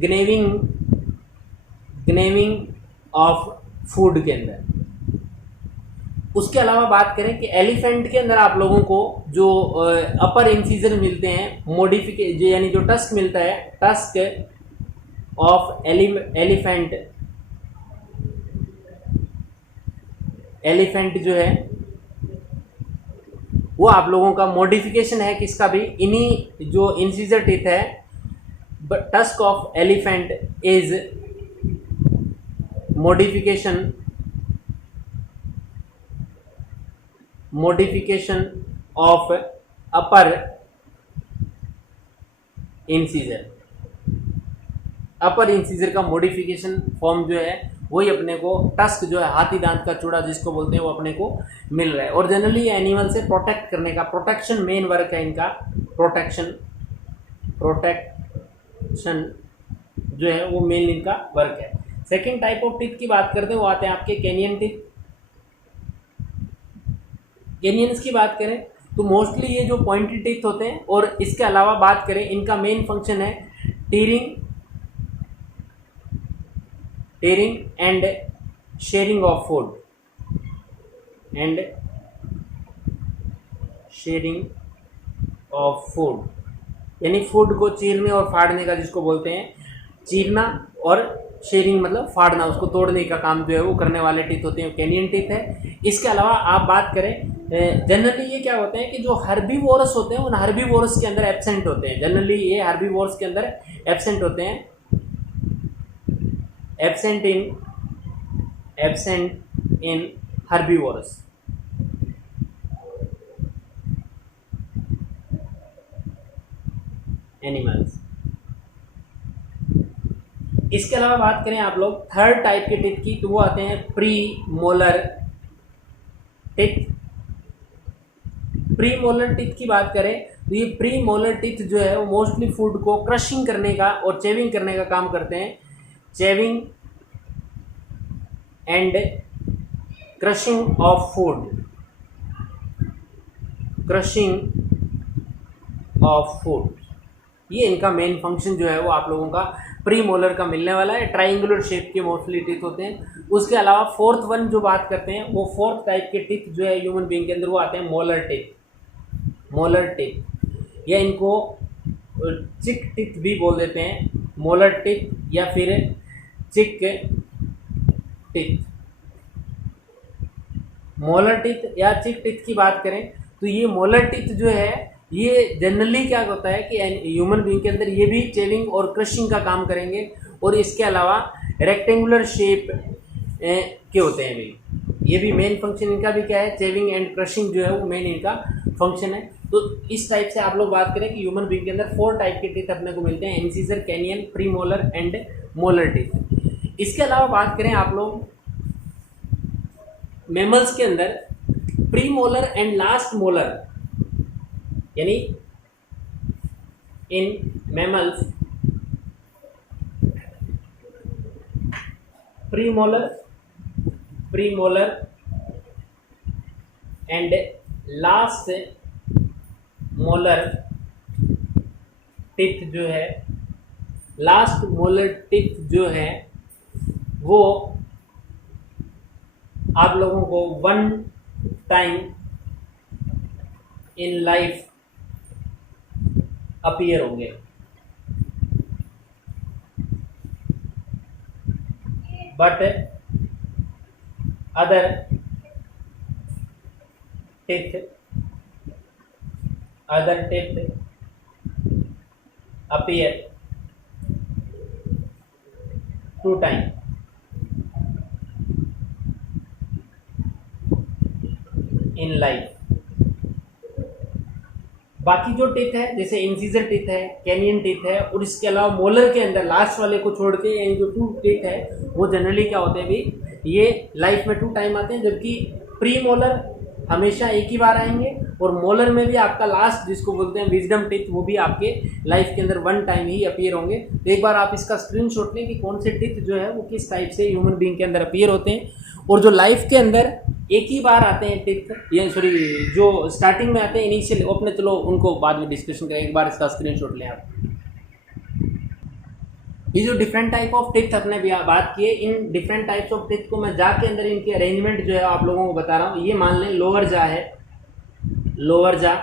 ग्नेविंग ऑफ फूड के अंदर। उसके अलावा बात करें कि एलिफेंट के अंदर आप लोगों को जो अपर इंसीजर मिलते हैं, मॉडिफिकेशन यानी जो टस्क मिलता है, टस्क ऑफ एलिफेंट जो है वो आप लोगों का मॉडिफिकेशन है किसका भी, इन्हीं जो इंसीजर टिथ है, tusk of elephant is modification of upper incisor. Upper incisor का मॉडिफिकेशन फॉर्म जो है वही अपने को टस्क जो है, हाथी दांत का चूड़ा जिसको बोलते हैं, वो अपने को मिल रहा है। और जनरली एनिमल से प्रोटेक्ट करने का, प्रोटेक्शन मेन वर्क है इनका, प्रोटेक्शन जो है वो मेन इनका वर्क है। सेकेंड टाइप ऑफ टिथ की बात करते हैं, वो आते हैं आपके कैनियन टिथ। कैनियंस की बात करें तो मोस्टली ये जो पॉइंटी टिथ होते हैं, और इसके अलावा बात करें इनका मेन फंक्शन है tearing and sharing of food, यानी फूड को चीरने और फाड़ने का, जिसको बोलते हैं चीरना, और शेयरिंग मतलब फाड़ना, उसको तोड़ने का काम जो है वो करने वाले टिथ होते हैं, कैनियन टिथ है। इसके अलावा आप बात करें जनरली ये क्या होते हैं कि जो हर्बीवोरस होते हैं उन हर्बीवोरस के अंदर एब्सेंट होते हैं, जनरली ये हर्बीवोरस के अंदर एब्सेंट होते हैं, एब्सेंट इन हर्बीवोरस। एनिमल्स। इसके अलावा बात करें आप लोग थर्ड टाइप के टिथ की, तो वो आते हैं pre molar teeth. Pre molar teeth की बात करें तो ये प्री मोलर टिथ जो है वो मोस्टली फूड को क्रशिंग करने का और चेविंग करने का काम करते हैं। Chewing and crushing of food, crushing of food, ये इनका मेन फंक्शन जो है वो आप लोगों का प्री मोलर का मिलने वाला है। ट्राइंगुलर शेप के मोस्टली टिथ होते हैं। उसके अलावा फोर्थ वन जो बात करते हैं वो फोर्थ टाइप के टिथ जो है ह्यूमन बीइंग के अंदर वो आते हैं मोलर टिथ। मोलर टिथ या इनको चिक टिथ भी बोल देते हैं, मोलर टिथ या फिर चिक टिथ। मोलर टिथ या चिक टिथ की बात करें तो ये मोलर टिथ जो है ये जनरली क्या होता है कि ह्यूमन बीइंग के अंदर ये भी चेविंग और क्रशिंग का काम करेंगे, और इसके अलावा रेक्टेंगुलर शेप के होते हैं भी। ये भी मेन फंक्शन इनका भी क्या है, चेविंग एंड क्रशिंग जो है वो मेन इनका फंक्शन है। तो इस टाइप से आप लोग बात करें कि ह्यूमन बीइंग के अंदर 4 टाइप के टीथ अपने को मिलते हैं, incisor, canine, pre molar and molar teeth. इसके अलावा बात करें आप लोग मैमल्स के अंदर pre molar and last molar, यानी in mammals pre molar and last molar teeth जो है, लास्ट मोलर टिथ जो है वो आप लोगों को 1 टाइम इन लाइफ अपीयर होंगे। But other teeth appear 2 time in life. बाकी जो टिथ है जैसे इंसीजर टिथ है, कैनियन टिथ है, और इसके अलावा मोलर के अंदर लास्ट वाले को छोड़ के यानी जो 2 टिथ है वो जनरली क्या होते हैं भी, ये लाइफ में 2 टाइम आते हैं, जबकि प्री मोलर हमेशा एक ही बार आएंगे, और मोलर में भी आपका लास्ट जिसको बोलते हैं विजडम टिथ वो भी आपके लाइफ के अंदर 1 टाइम ही अपीयर होंगे। तो एक बार आप इसका स्क्रीनशॉट लें कि कौन से टिथ जो है वो किस टाइप से ह्यूमन बीइंग के अंदर अपीयर होते हैं, और जो लाइफ के अंदर एक ही बार आते हैं टिथ, या सॉरी जो स्टार्टिंग में आते हैं इनिशियल अपने, चलो उनको बाद में डिस्कशन करें। एक बार इसका स्क्रीनशॉट लें आप। ये जो डिफरेंट टाइप ऑफ टिथ अपने बात किए, in different types of teeth को मैं जाके अंदर इनकी अरेंजमेंट जो है आप लोगों को बता रहा हूँ। ये मान लें लोअर जा है, लोअर जा,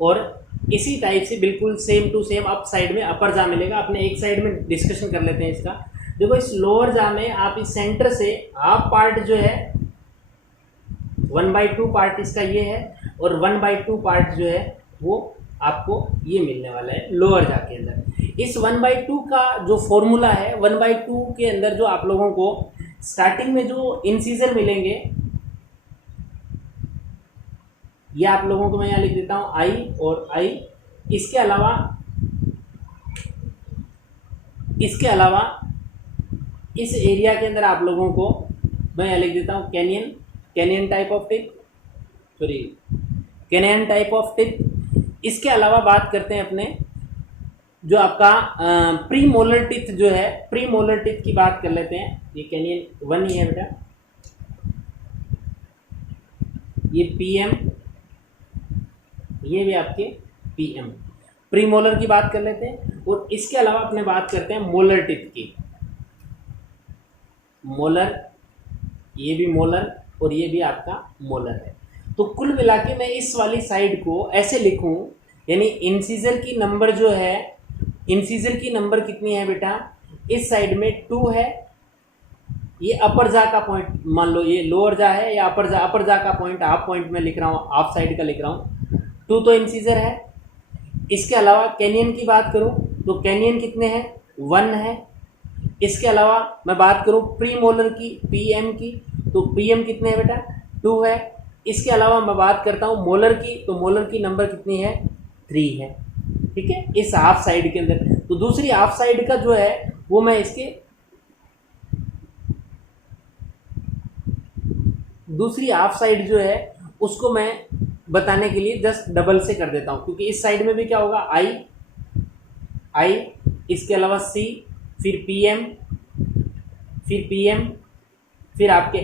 और इसी टाइप से बिल्कुल same to same up side में अपर जा मिलेगा। अपने एक साइड में डिस्कशन कर लेते हैं इसका। देखो इस लोअर जा में आप इस सेंटर से हाफ पार्ट जो है 1/2 पार्ट इसका ये है, और 1/2 पार्ट जो है वो आपको ये मिलने वाला है लोअर जा के अंदर। इस 1/2 का जो फॉर्मूला है, 1/2 के अंदर जो आप लोगों को स्टार्टिंग में जो इंसीजर मिलेंगे, ये आप लोगों को मैं यहाँ लिख देता हूँ आई और आई। इसके अलावा इस एरिया के अंदर आप लोगों को मैं यहाँ लिख देता हूँ canyon type of teeth, sorry canyon type of teeth. इसके अलावा बात करते हैं अपने जो आपका प्री मोलर टिथ जो है, प्री मोलर टिथ की बात कर लेते हैं। ये कैनियन 1 ही है बेटा, ये पीएम, ये भी आपके पीएम। प्री मोलर की बात कर लेते हैं, और इसके अलावा अपने बात करते हैं मोलर टिथ की। मोलर, ये भी मोलर और ये भी आपका मोलर है। तो कुल मिला के मैं इस वाली साइड को ऐसे लिखूं, यानी इंसीजर की नंबर जो है, इंसीजर की नंबर कितनी है बेटा, इस साइड में 2 है। ये अपर जा का पॉइंट मान लो, ये लोअर जा है या अपर जा का पॉइंट, हाफ पॉइंट में लिख रहा हूँ, हाफ साइड का लिख रहा हूँ। 2 तो इंसीजर है। इसके अलावा कैनियन की बात करूं तो कैनियन कितने हैं, 1 है। इसके अलावा मैं बात करूं प्री मोलर की, पीएम की, तो पीएम कितने हैं बेटा, 2 है। इसके अलावा मैं बात करता हूं मोलर की, तो मोलर की नंबर कितनी है, 3 है। ठीक है, इस हाफ साइड के अंदर। तो दूसरी हाफ साइड का जो है वो मैं इसके दूसरी हाफ साइड जो है उसको मैं बताने के लिए जस्ट डबल से कर देता हूं, क्योंकि इस साइड में भी क्या होगा, आई, इसके अलावा सी, फिर पीएम, फिर आपके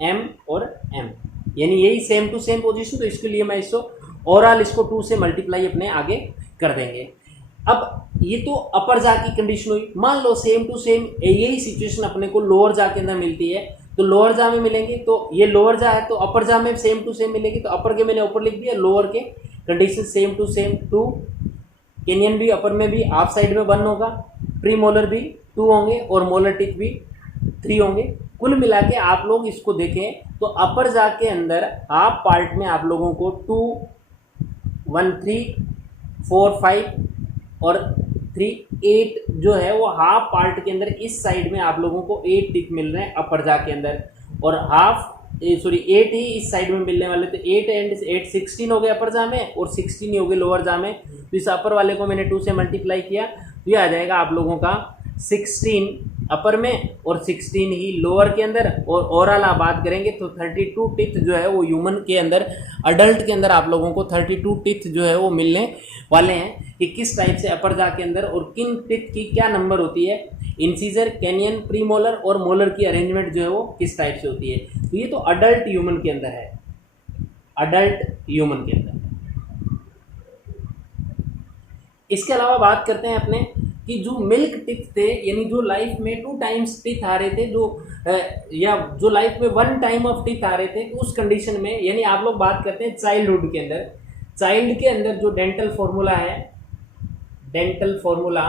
एम और एम, यानी यही सेम टू सेम पोजीशन। तो इसके लिए मैं इसको ओवरऑल इसको 2 से मल्टीप्लाई अपने आगे कर देंगे। अब ये तो अपर जा की कंडीशन हुई। मान लो सेम टू सेम यही सिचुएशन अपने को लोअर जा के अंदर मिलती है, तो लोअर जा में मिलेंगे। तो ये लोअर जा है तो अपर जा में सेम टू सेम मिलेगी, तो अपर के मैंने ऊपर लिख दिया, लोअर के condition same to same 2। Canine भी अपर में भी हाफ साइड में 1 होगा, प्री मोलर भी 2 होंगे और मोलर टिप भी 3 होंगे। कुल मिला के आप लोग इसको देखें तो अपर जा के अंदर हाफ पार्ट में आप लोगों को 2, 1, 3, 4, 5 और 3, 8 जो है वो हाफ पार्ट के अंदर इस साइड में आप लोगों को 8 टिप मिल रहे हैं अपर जा के अंदर, और 8 ही इस साइड में मिलने वाले। तो 8 एंड 8 16 हो गए अपर जा में और 16 ही हो गए लोअर जा में। तो इस अपर वाले को मैंने 2 से मल्टीप्लाई किया, तो ये आ जाएगा आप लोगों का 16 अपर में और 16 ही लोअर के अंदर। और ओवरऑल आप बात करेंगे तो 32 टिथ जो है वो ह्यूमन के अंदर, अडल्ट के अंदर आप लोगों को 32 टिथ जो है वो मिलने वाले हैं कि किस टाइप से अपर जा के अंदर और किन टिथ की क्या नंबर होती है, इंसीजर, कैनियन, प्री मोलर और मोलर की अरेंजमेंट जो है वो किस टाइप से होती है। तो ये तो अडल्ट ह्यूमन के अंदर है, अडल्ट ह्यूमन के अंदर। इसके अलावा बात करते हैं अपने कि जो मिल्क टिथ थे, यानी जो लाइफ में 2 टाइम्स टिथ आ रहे थे, या जो लाइफ में 1 टाइम ऑफ टिथ आ रहे थे, उस कंडीशन में, यानी आप लोग बात करते हैं चाइल्डहुड के अंदर। चाइल्ड के अंदर जो डेंटल फॉर्मूला है, डेंटल फॉर्मूला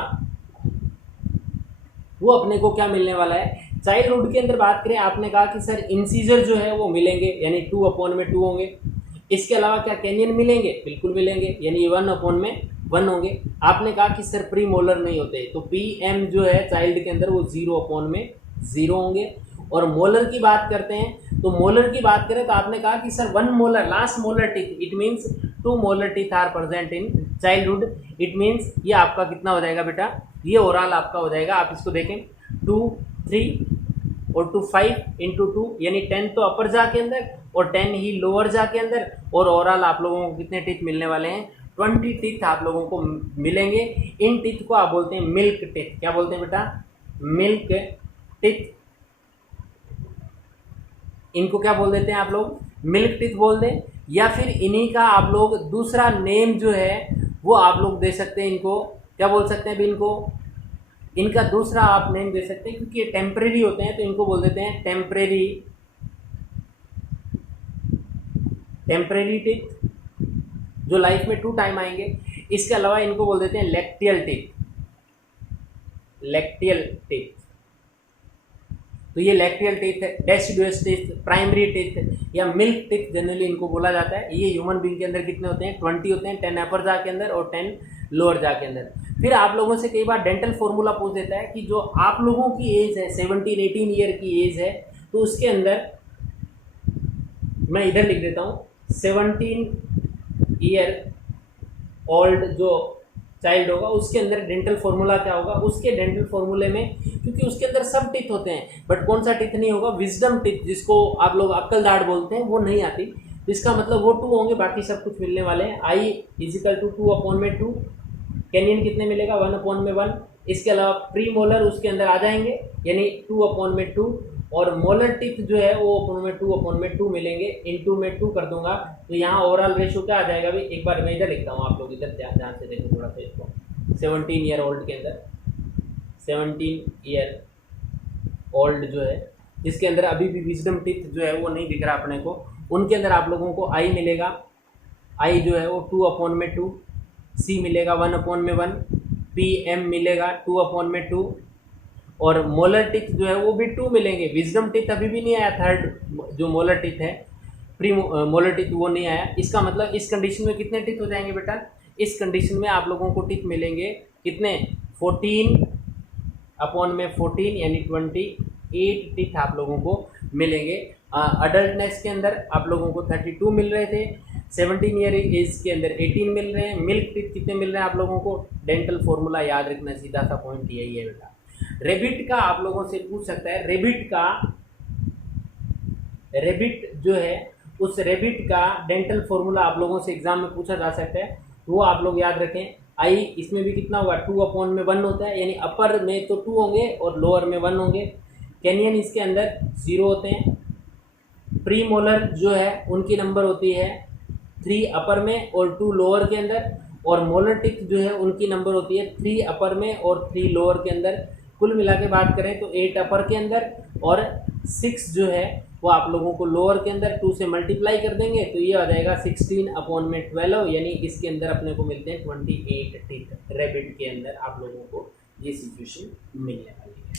वो अपने को क्या मिलने वाला है। चाइल्डहुड के अंदर बात करें, आपने कहा कि सर इंसीजर जो है वो मिलेंगे, यानी 2/2 होंगे। इसके अलावा क्या कैनियन मिलेंगे, बिल्कुल मिलेंगे, यानी 1/1 होंगे। आपने कहा कि सर प्री मोलर नहीं होते, तो पीएम जो है चाइल्ड के अंदर वो 0/0 होंगे। और मोलर की बात करते हैं, तो मोलर की बात करें तो आपने कहा कि sir 1 molar, last molar teeth, it means 2 molar teeth are present in childhood. It means ये आपका कितना हो जाएगा बेटा, ये ओवरऑल आपका हो जाएगा, आप इसको देखें 2, 3 और 2, 5 × 2, यानी 10 तो अपर जा के अंदर और 10 ही लोअर जा के अंदर। और ओवरऑल आप लोगों को कितने टीथ मिलने वाले हैं, 20 टीथ आप लोगों को मिलेंगे। इन टीथ को आप बोलते हैं मिल्क टीथ। क्या बोलते हैं बेटा, मिल्क टीथ। इनको क्या बोल देते हैं आप लोग, मिल्क टीथ बोल दें, या फिर इन्हीं का आप लोग दूसरा नेम जो है वो आप लोग दे सकते हैं। इनको क्या बोल सकते हैं, इनको इनका दूसरा आप नेम दे सकते हैं, क्योंकि ये टेम्परेरी होते हैं, तो इनको बोल देते हैं टेम्परेरी टीथ, जो लाइफ में 2 टाइम आएंगे। इसके अलावा इनको बोल देते हैं लैक्टियल टीथ। तो ये लैक्टियल टीथ है, डेसिडुअस टीथ, प्राइमरी टीथ या मिल्क टीथ जनरली इनको बोला जाता है। ये ह्यूमन बीइंग के अंदर कितने होते हैं, 20 होते हैं, 10 अपर जा के अंदर और 10 लोअर जा के अंदर। फिर आप लोगों से कई बार डेंटल फॉर्मूला पूछ देता है कि जो आप लोगों की एज है 17-18 ईयर की एज है, तो उसके अंदर मैं इधर लिख देता हूँ 17 ईयर ओल्ड जो चाइल्ड होगा उसके अंदर डेंटल फॉर्मूला क्या होगा। उसके डेंटल फॉर्मूले में, क्योंकि उसके अंदर सब टीथ होते हैं, बट कौन सा टीथ नहीं होगा, विजडम टीथ, जिसको आप लोग अक्ल दाढ़ बोलते हैं, वो नहीं आती। तो इसका मतलब वो 2 होंगे, बाकी सब कुछ मिलने वाले हैं। I equal to 2/2। कैनियन कितने मिलेगा, 1/1। इसके अलावा प्री मोलर उसके अंदर आ जाएंगे, यानी 2/2। और मोलर टीथ जो है वो 2/2 मिलेंगे, इन 2 में 2 कर दूंगा। तो यहाँ ओवरऑल रेशियो क्या आ जाएगा भाई, एक बार मैं इधर लिखता हूँ, आप लोग इधर ध्यान से देखो थोड़ा सा इसको। 17 ईयर ओल्ड के अंदर 17 ईयर ओल्ड जो है, जिसके अंदर अभी भी विजडम टीथ जो है वो नहीं दिख रहा अपने को, उनके अंदर आप लोगों को आई मिलेगा। आई जो है वो 2/2, सी मिलेगा 1/1, पी एम मिलेगा 2/2, और मोलर टीथ जो है वो भी 2 मिलेंगे। विजडम टीथ अभी भी नहीं आया, थर्ड जो मोलर टीथ है, प्री मोलर टीथ वो नहीं आया। इसका मतलब इस कंडीशन में कितने टीथ हो जाएंगे बेटा, इस कंडीशन में आप लोगों को टीथ मिलेंगे कितने, 14/14, यानी 28 टीथ आप लोगों को मिलेंगे। अडल्टनेस के अंदर आप लोगों को 32 मिल रहे थे, 17 ईयर एज के अंदर 18 मिल रहे हैं। मिल्क टीथ कितने मिल रहे हैं आप लोगों को? डेंटल फॉर्मूला याद रखना, सीधा सा पॉइंट यही है बेटा। रेबिट का आप लोगों से पूछ सकता है, रेबिट जो है उस रेबिट का डेंटल फॉर्मूला आप लोगों से एग्जाम में पूछा जा सकता है, वो आप लोग याद रखें। आई इसमें भी कितना होगा? 2/1 होता है, यानी अपर में तो 2 होंगे और लोअर में 1 होंगे। कैनियन इसके अंदर 0 होते हैं। प्री मोलर जो है उनकी नंबर होती है 3 अपर में और 2 लोअर के अंदर, और मोलर टिथ जो है उनकी नंबर होती है 3 अपर में और 3 लोअर के अंदर। कुल मिला के बात करें तो 8 अपर के अंदर और 6 जो है वो आप लोगों को लोअर के अंदर 2 से मल्टीप्लाई कर देंगे तो ये आ जाएगा 16/12, यानी इसके अंदर अपने को मिलते हैं 28 टीथ। रैबिट के अंदर आप लोगों को ये सिचुएशन मिलने वाली है।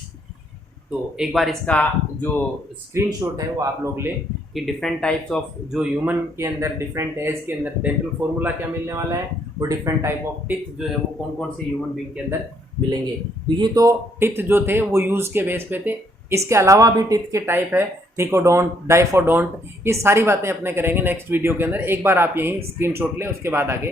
तो एक बार इसका जो स्क्रीनशॉट है वो आप लोग ले कि डिफरेंट टाइप्स ऑफ जो ह्यूमन के अंदर डिफरेंट एज के अंदर डेंटल फॉर्मूला क्या मिलने वाला है और डिफरेंट टाइप ऑफ टिथ जो है वो कौन कौन से ह्यूमन बीइंग के अंदर मिलेंगे। तो ये तो टिथ जो थे वो यूज के बेस पे थे। इसके अलावा भी टिथ के टाइप है, थिकोडोंट, डाइफोडोंट, ये सारी बातें अपने करेंगे नेक्स्ट वीडियो के अंदर। एक बार आप यही स्क्रीनशॉट लें, उसके बाद आगे